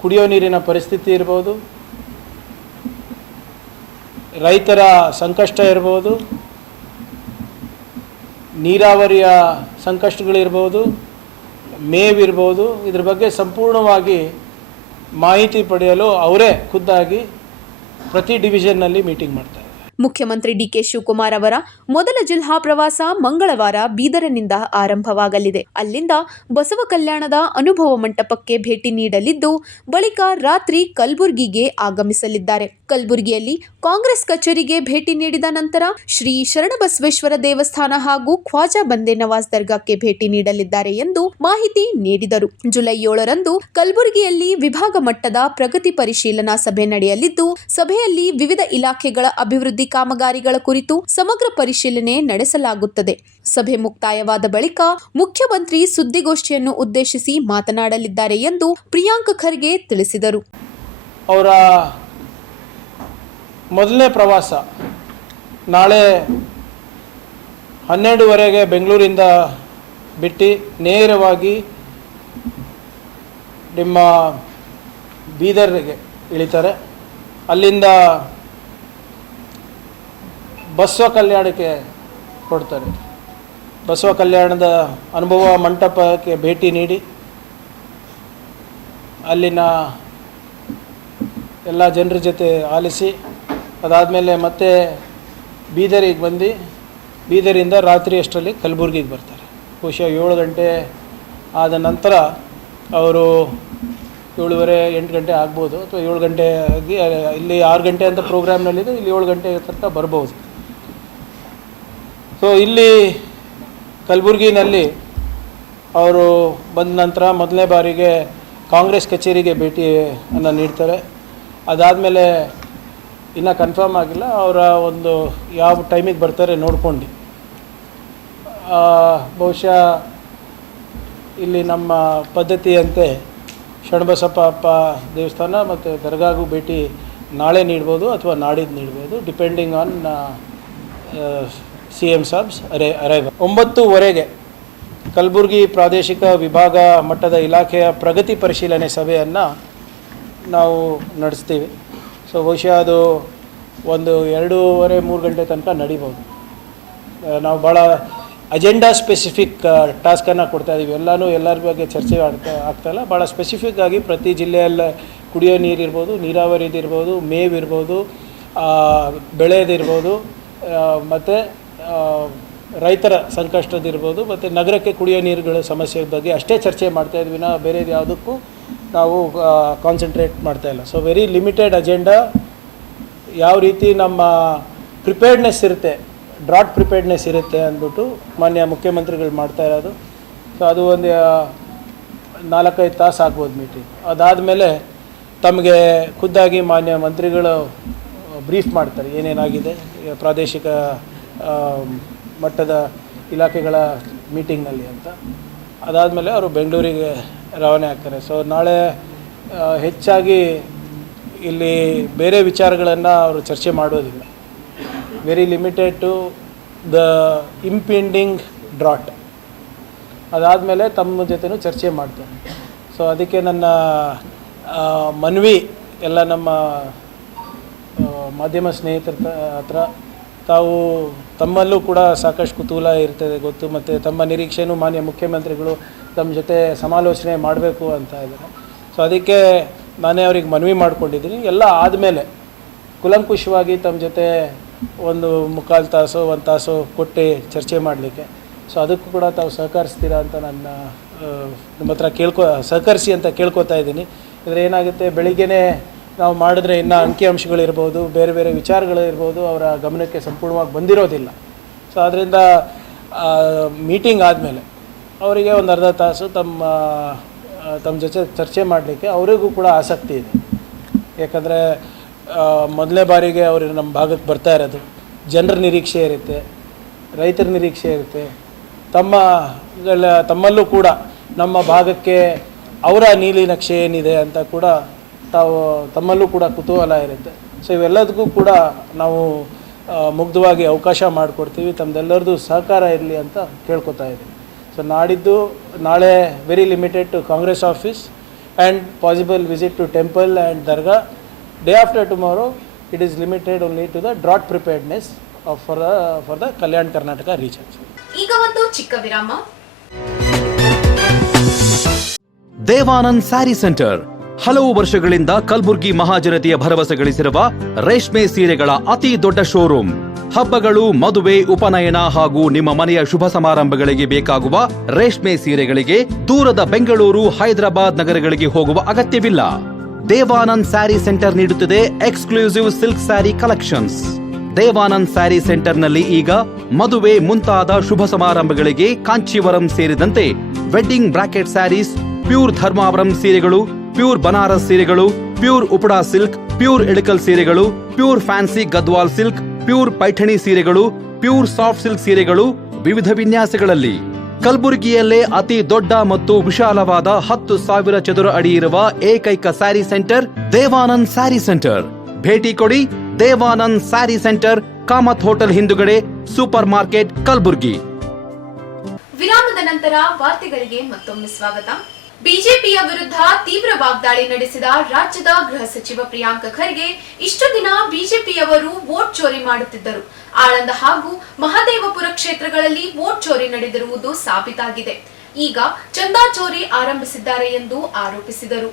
ಕುಡಿಯೋ ನೀರಿನ ಪರಿಸ್ಥಿತಿ ಇರ್ಬೋದು, ರೈತರ ಸಂಕಷ್ಟ ಇರ್ಬೋದು, ನೀರಾವರಿಯ ಸಂಕಷ್ಟಗಳಿರ್ಬೋದು, ಮೇವಿರ್ಬೋದು, ಇದ್ರ ಬಗ್ಗೆ ಸಂಪೂರ್ಣವಾಗಿ ಮಾಹಿತಿ ಪಡೆಯಲು ಅವರೇ ಖುದ್ದಾಗಿ ಪ್ರತಿ ಡಿವಿಷನ್ನಲ್ಲಿ ಮೀಟಿಂಗ್ ಮಾಡ್ತಾರೆ. ಮುಖ್ಯಮಂತ್ರಿ ಡಿಕೆ ಶಿವಕುಮಾರ್ ಅವರ ಮೊದಲ ಜಿಲ್ಲಾ ಪ್ರವಾಸ ಮಂಗಳವಾರ ಬೀದರನಿಂದ ಆರಂಭವಾಗಲಿದೆ. ಅಲ್ಲಿಂದ ಬಸವ ಕಲ್ಯಾಣದ ಅನುಭವ ಮಂಟಪಕ್ಕೆ ಭೇಟಿ ನೀಡಲಿದ್ದು, ಬಳಿಕ ರಾತ್ರಿ ಕಲಬುರಗಿಗೆ ಆಗಮಿಸಲಿದ್ದಾರೆ. ಕಲಬುರಗಿಯಲ್ಲಿ ಕಾಂಗ್ರೆಸ್ ಕಚೇರಿಗೆ ಭೇಟಿ ನೀಡಿದ ನಂತರ ಶ್ರೀ ಶರಣಬಸವೇಶ್ವರ ದೇವಸ್ಥಾನ ಹಾಗೂ ಖ್ವಾಜಾ ಬಂದೇ ನವಾಜ್ ದರ್ಗಾಕ್ಕೆ ಭೇಟಿ ನೀಡಲಿದ್ದಾರೆ ಎಂದು ಮಾಹಿತಿ ನೀಡಿದರು. ಜುಲೈ 7ರಂದು ಕಲಬುರಗಿಯಲ್ಲಿ ವಿಭಾಗ ಮಟ್ಟದ ಪ್ರಗತಿ ಪರಿಶೀಲನಾ ಸಭೆ ನಡೆಯಲಿದ್ದು, ಸಭೆಯಲ್ಲಿ ವಿವಿಧ ಇಲಾಖೆಗಳ ಅಭಿವೃದ್ಧಿ ಕಾಮಗಾರಿಗಳ ಕುರಿತು ಸಮಗ್ರ ಪರಿಶೀಲನೆ ನಡೆಸಲಾಗುತ್ತದೆ. ಸಭೆ ಮುಕ್ತಾಯವಾದ ಬಳಿಕ ಮುಖ್ಯಮಂತ್ರಿ ಸುದ್ದಿಗೋಷ್ಠಿಯನ್ನು ಉದ್ದೇಶಿಸಿ ಮಾತನಾಡಲಿದ್ದಾರೆ ಎಂದು ಪ್ರಿಯಾಂಕ್ ಖರ್ಗೆ ತಿಳಿಸಿದರು. ಅವರ ಮೊದಲನೇ ಪ್ರವಾಸ ನಾಳೆ 12:30ಗೆ ಬೆಂಗಳೂರಿಂದ ಬಿಟ್ಟು ನೇರವಾಗಿ ನಿಮ್ಮ ಬೀದರ್ಗೆ ಇಳಿತಾರೆ. ಅಲ್ಲಿಂದ ಬಸವ ಕಲ್ಯಾಣಕ್ಕೆ ಕೊಡ್ತಾರೆ. ಬಸವ ಕಲ್ಯಾಣದ ಅನುಭವ ಮಂಟಪಕ್ಕೆ ಭೇಟಿ ನೀಡಿ ಅಲ್ಲಿನ ಎಲ್ಲ ಜನರ ಜೊತೆ ಆಲಿಸಿ, ಅದಾದಮೇಲೆ ಮತ್ತೆ ಬೀದರಿಗೆ ಬಂದು ಬೀದರಿಂದ ರಾತ್ರಿ ಅಷ್ಟರಲ್ಲಿ ಕಲಬುರಗಿಗೆ ಬರ್ತಾರೆ. ಬಹುಶಃ 7 ಗಂಟೆ ಆದ ನಂತರ ಅವರು 7:30 8 ಗಂಟೆ ಆಗ್ಬೋದು, ಅಥವಾ 7 ಗಂಟೆ ಆಗಿ ಇಲ್ಲಿ 6 ಗಂಟೆ ಅಂತ ಪ್ರೋಗ್ರಾಮ್ನಲ್ಲಿದೆ, ಇಲ್ಲಿ 7 ಗಂಟೆ ತನಕ ಬರ್ಬೋದು. ಸೊ ಇಲ್ಲಿ ಕಲಬುರಗಿನಲ್ಲಿ ಅವರು ಬಂದ ನಂತರ ಮೊದಲನೇ ಬಾರಿಗೆ ಕಾಂಗ್ರೆಸ್ ಕಚೇರಿಗೆ ಭೇಟಿಯನ್ನು ನೀಡ್ತಾರೆ. ಅದಾದಮೇಲೆ ಇನ್ನೂ ಕನ್ಫರ್ಮ್ ಆಗಿಲ್ಲ, ಅವರ ಒಂದು ಯಾವ ಟೈಮಿಗೆ ಬರ್ತಾರೆ ನೋಡ್ಕೊಂಡು ಬಹುಶಃ ಇಲ್ಲಿ ನಮ್ಮ ಪದ್ಧತಿಯಂತೆ ಶರಣಬಸಪ್ಪ ದೇವಸ್ಥಾನ ಮತ್ತು ದರ್ಗಾಗೂ ಭೇಟಿ ನಾಳೆ ನೀಡ್ಬೋದು ಅಥವಾ ನಾಡಿದ್ದು ನೀಡ್ಬೋದು, ಡಿಪೆಂಡಿಂಗ್ ಆನ್ CM ಸಾಬ್ಸ್ ಅರೈವಲ್. 9:30ಗೆ ಕಲಬುರಗಿ ಪ್ರಾದೇಶಿಕ ವಿಭಾಗ ಮಟ್ಟದ ಇಲಾಖೆಯ ಪ್ರಗತಿ ಪರಿಶೀಲನೆ ಸಭೆಯನ್ನು ನಾವು ನಡೆಸ್ತೀವಿ. ಸೊ ಬಹುಶಃ ಅದು ಒಂದು 2:30 3 ಗಂಟೆ ತನಕ ನಡೀಬೋದು. ನಾವು ಭಾಳ ಅಜೆಂಡಾ ಸ್ಪೆಸಿಫಿಕ್ ಟಾಸ್ಕನ್ನು ಕೊಡ್ತಾಯಿದ್ದೀವಿ. ಎಲ್ಲರ ಬಗ್ಗೆ ಚರ್ಚೆ ಆಗ್ತಾಯಿಲ್ಲ, ಭಾಳ ಸ್ಪೆಸಿಫಿಕ್ ಆಗಿ ಪ್ರತಿ ಜಿಲ್ಲೆಯಲ್ಲಿ ಕುಡಿಯೋ ನೀರಿರ್ಬೋದು, ನೀರಾವರಿದಿರ್ಬೋದು, ಮೇವಿರ್ಬೋದು, ಬೆಳೆದಿರ್ಬೋದು, ಮತ್ತು ರೈತರ ಸಂಕಷ್ಟದಿರ್ಬೋದು, ಮತ್ತು ನಗರಕ್ಕೆ ಕುಡಿಯೋ ನೀರುಗಳ ಸಮಸ್ಯೆ ಬಗ್ಗೆ ಅಷ್ಟೇ ಚರ್ಚೆ ಮಾಡ್ತಾಯಿದ್ವಿ, ಬೇರೆ ಯಾವುದಕ್ಕೂ ನಾವು ಕಾನ್ಸಂಟ್ರೇಟ್ ಮಾಡ್ತಾಯಿಲ್ಲ. So very limited agenda. ಯಾವ ರೀತಿ ನಮ್ಮ ಪ್ರಿಪೇರ್ಡ್ನೆಸ್ ಇರುತ್ತೆ ಡ್ರಾಟ್ ಪ್ರಿಪೇರ್ಡ್ನೆಸ್ ಇರುತ್ತೆ ಅಂದ್ಬಿಟ್ಟು ಮಾನ್ಯ ಮುಖ್ಯಮಂತ್ರಿಗಳು ಮಾಡ್ತಾ ಇರೋದು. ಸೊ ಅದು ಒಂದು 4-5 ತಾಸು ಆಗ್ಬೋದು ಮೀಟಿಂಗ್. ಅದಾದಮೇಲೆ ತಮಗೆ ಖುದ್ದಾಗಿ ಮಾನ್ಯ ಮಂತ್ರಿಗಳು ಬ್ರೀಫ್ ಮಾಡ್ತಾರೆ ಏನೇನಾಗಿದೆ ಪ್ರಾದೇಶಿಕ ಮಟ್ಟದ ಇಲಾಖೆಗಳ ಮೀಟಿಂಗ್ನಲ್ಲಿ ಅಂತ. ಅದಾದಮೇಲೆ ಅವರು ಬೆಂಗಳೂರಿಗೆ ರವಾನೆ ಆಗ್ತಾರೆ. ಸೊ ನಾಳೆ ಹೆಚ್ಚಾಗಿ ಇಲ್ಲಿ ಬೇರೆ ವಿಚಾರಗಳನ್ನು ಅವರು ಚರ್ಚೆ ಮಾಡೋದಿಲ್ಲ. Very limited to the impending drought. ಅದಾದಮೇಲೆ ತಮ್ಮ ಜೊತೆನೂ ಚರ್ಚೆ ಮಾಡ್ತಾರೆ. ಸೊ ಅದಕ್ಕೆ ನನ್ನ ಮನವಿ ಎಲ್ಲ ನಮ್ಮ ಮಾಧ್ಯಮ ಸ್ನೇಹಿತರ ಹತ್ರ, ತಾವು ತಮ್ಮಲ್ಲೂ ಕೂಡ ಸಾಕಷ್ಟು ಕುತೂಹಲ ಇರ್ತದೆ ಗೊತ್ತು, ಮತ್ತು ತಮ್ಮ ನಿರೀಕ್ಷೆನೂ ಮಾನ್ಯ ಮುಖ್ಯಮಂತ್ರಿಗಳು ತಮ್ಮ ಜೊತೆ ಸಮಾಲೋಚನೆ ಮಾಡಬೇಕು ಅಂತ ಇದ್ದಾರೆ. ಸೊ ಅದಕ್ಕೆ ನಾನೇ ಅವ್ರಿಗೆ ಮನವಿ ಮಾಡ್ಕೊಂಡಿದ್ದೀನಿ, ಎಲ್ಲ ಆದಮೇಲೆ ಕುಲಂಕುಷವಾಗಿ ತಮ್ಮ ಜೊತೆ ಒಂದು 3/4 ತಾಸು 1 ತಾಸು ಕೊಟ್ಟು ಚರ್ಚೆ ಮಾಡಲಿಕ್ಕೆ. ಸೊ ಅದಕ್ಕೂ ಕೂಡ ತಾವು ಸಹಕರಿಸ್ತೀರಾ ಅಂತ ನಿಮ್ಮ ಹತ್ರ ಸಹಕರಿಸಿ ಅಂತ ಕೇಳ್ಕೊತಾ ಇದ್ದೀನಿ. ಇದ್ರೆ ಏನಾಗುತ್ತೆ, ಬೆಳಿಗ್ಗೆನೇ ನಾವು ಮಾಡಿದ್ರೆ ಇನ್ನೂ ಅಂಕಿಅಂಶಗಳಿರ್ಬೋದು, ಬೇರೆ ಬೇರೆ ವಿಚಾರಗಳಿರ್ಬೋದು, ಅವರ ಗಮನಕ್ಕೆ ಸಂಪೂರ್ಣವಾಗಿ ಬಂದಿರೋದಿಲ್ಲ. ಸೊ ಆದ್ದರಿಂದ ಮೀಟಿಂಗ್ ಆದಮೇಲೆ ಅವರಿಗೆ ಒಂದು ಅರ್ಧ ತಾಸು ತಮ್ಮ ಜೊತೆ ಚರ್ಚೆ ಮಾಡಲಿಕ್ಕೆ ಅವರಿಗೂ ಕೂಡ ಆಸಕ್ತಿ ಇದೆ. ಯಾಕಂದರೆ ಮೊದಲನೇ ಬಾರಿಗೆ ಅವರು ನಮ್ಮ ಭಾಗಕ್ಕೆ ಬರ್ತಾ ಇರೋದು. ಜನರ ನಿರೀಕ್ಷೆ ಇರುತ್ತೆ, ರೈತರ ನಿರೀಕ್ಷೆ ಇರುತ್ತೆ, ತಮ್ಮಲ್ಲೂ ಕೂಡ ನಮ್ಮ ಭಾಗಕ್ಕೆ ಅವರ ನೀಲಿ ನಕ್ಷೆ ಏನಿದೆ ಅಂತ ಕೂಡ ತಮ್ಮಲ್ಲೂ ಕೂಡ ಕುತೂಹಲ ಇರುತ್ತೆ. ಸೊ ಇವೆಲ್ಲದಕ್ಕೂ ಕೂಡ ನಾವು ಮುಗ್ಧವಾಗಿ ಅವಕಾಶ ಮಾಡಿಕೊಡ್ತೀವಿ. ತಮ್ಮದೆಲ್ಲರದು ಸಹಕಾರ ಇರಲಿ ಅಂತ ಕೇಳ್ಕೊತಾ ಇದ್ದೀವಿ. ಸೊ ನಾಳೆ very limited to Congress office and possible visit to temple and dargah. Day after tomorrow, it is limited only to the drought preparedness for the Kalyan Karnataka region. ಈಗ ಒಂದು ಚಿಕ್ಕ ವಿರಾಮ. ದೇವಾನಂದ್ ಸ್ಯಾರಿ ಸೆಂಟರ್ ಹಲವು ವರ್ಷಗಳಿಂದ ಕಲಬುರ್ಗಿ ಮಹಾಜನತೆಯ ಭರವಸೆ ಗಳಿಸಿರುವ ರೇಷ್ಮೆ ಸೀರೆಗಳ ಅತಿ ದೊಡ್ಡ ಶೋರೂಮ್. ಹಬ್ಬಗಳು, ಮದುವೆ, ಉಪನಯನ ಹಾಗೂ ನಿಮ್ಮ ಮನೆಯ ಶುಭ ಸಮಾರಂಭಗಳಿಗೆ ಬೇಕಾಗುವ ರೇಷ್ಮೆ ಸೀರೆಗಳಿಗೆ ದೂರದ ಬೆಂಗಳೂರು, ಹೈದರಾಬಾದ್ ನಗರಗಳಿಗೆ ಹೋಗುವ ಅಗತ್ಯವಿಲ್ಲ. ದೇವಾನಂದ್ ಸ್ಯಾರಿ ಸೆಂಟರ್ ನೀಡುತ್ತದೆ exclusive silk sari collections. Devanand sari ಸೆಂಟರ್ನಲ್ಲಿ ಈಗ ಮದುವೆ ಮುಂತಾದ ಶುಭ ಸಮಾರಂಭಗಳಿಗೆ ಕಾಂಚೀವರಂ ಸೇರಿದಂತೆ wedding brocade saris, pure Dharmavaram ಸೀರೆಗಳು, ಪ್ಯೂರ್ ಬನಾರಸ್ ಸೀರೆಗಳು, pure Uppada silk, pure Ilkal ಸೀರೆಗಳು, pure fancy Gadwal silk, pure Paithani ಸೀರೆಗಳು, ಪ್ಯೂರ್ ಸಾಫ್ಟ್ ಸಿಲ್ಕ್ ಸೀರೆಗಳು ವಿವಿಧ ವಿನ್ಯಾಸಗಳಲ್ಲಿ. ಕಲಬುರಗಿಯಲ್ಲೇ ಅತಿ ದೊಡ್ಡ ಮತ್ತು ವಿಶಾಲವಾದ 10,000 ಚದುರ ಅಡಿ ಇರುವ ಏಕೈಕ ಸ್ಯಾರಿ ಸೆಂಟರ್ ದೇವಾನಂದ್ ಸ್ಯಾರಿ ಸೆಂಟರ್. ಭೇಟಿ ಕೊಡಿ. ದೇವಾನಂದ್ ಸ್ಯಾರಿ ಸೆಂಟರ್, ಕಾಮತ್ ಹೋಟೆಲ್ ಹಿಂದುಗಡೆ, ಸೂಪರ್ ಮಾರ್ಕೆಟ್, ಕಲಬುರಗಿ. ವಿರಾಮದ ನಂತರ ವಾರ್ತೆಗಳಿಗೆ ಮತ್ತೊಮ್ಮೆ ಸ್ವಾಗತ. ಬಿಜೆಪಿಯ ವಿರುದ್ಧ ತೀವ್ರ ವಾಗ್ದಾಳಿ ನಡೆಸಿದ ರಾಜ್ಯದ ಗೃಹ ಸಚಿವ ಪ್ರಿಯಾಂಕ ಖರ್ಗೆ ಇಷ್ಟು ದಿನ ಬಿಜೆಪಿಯವರು ವೋಟ್ ಚೋರಿ ಮಾಡುತ್ತಿದ್ದರು, ಆಳಂದ ಹಾಗೂ ಮಹದೇವಪುರ ಕ್ಷೇತ್ರಗಳಲ್ಲಿ ವೋಟ್ ಚೋರಿ ನಡೆದಿರುವುದು ಸಾಬೀತಾಗಿದೆ, ಈಗ ಚಂದಾ ಚೋರಿ ಆರಂಭಿಸಿದ್ದಾರೆ ಎಂದು ಆರೋಪಿಸಿದರು.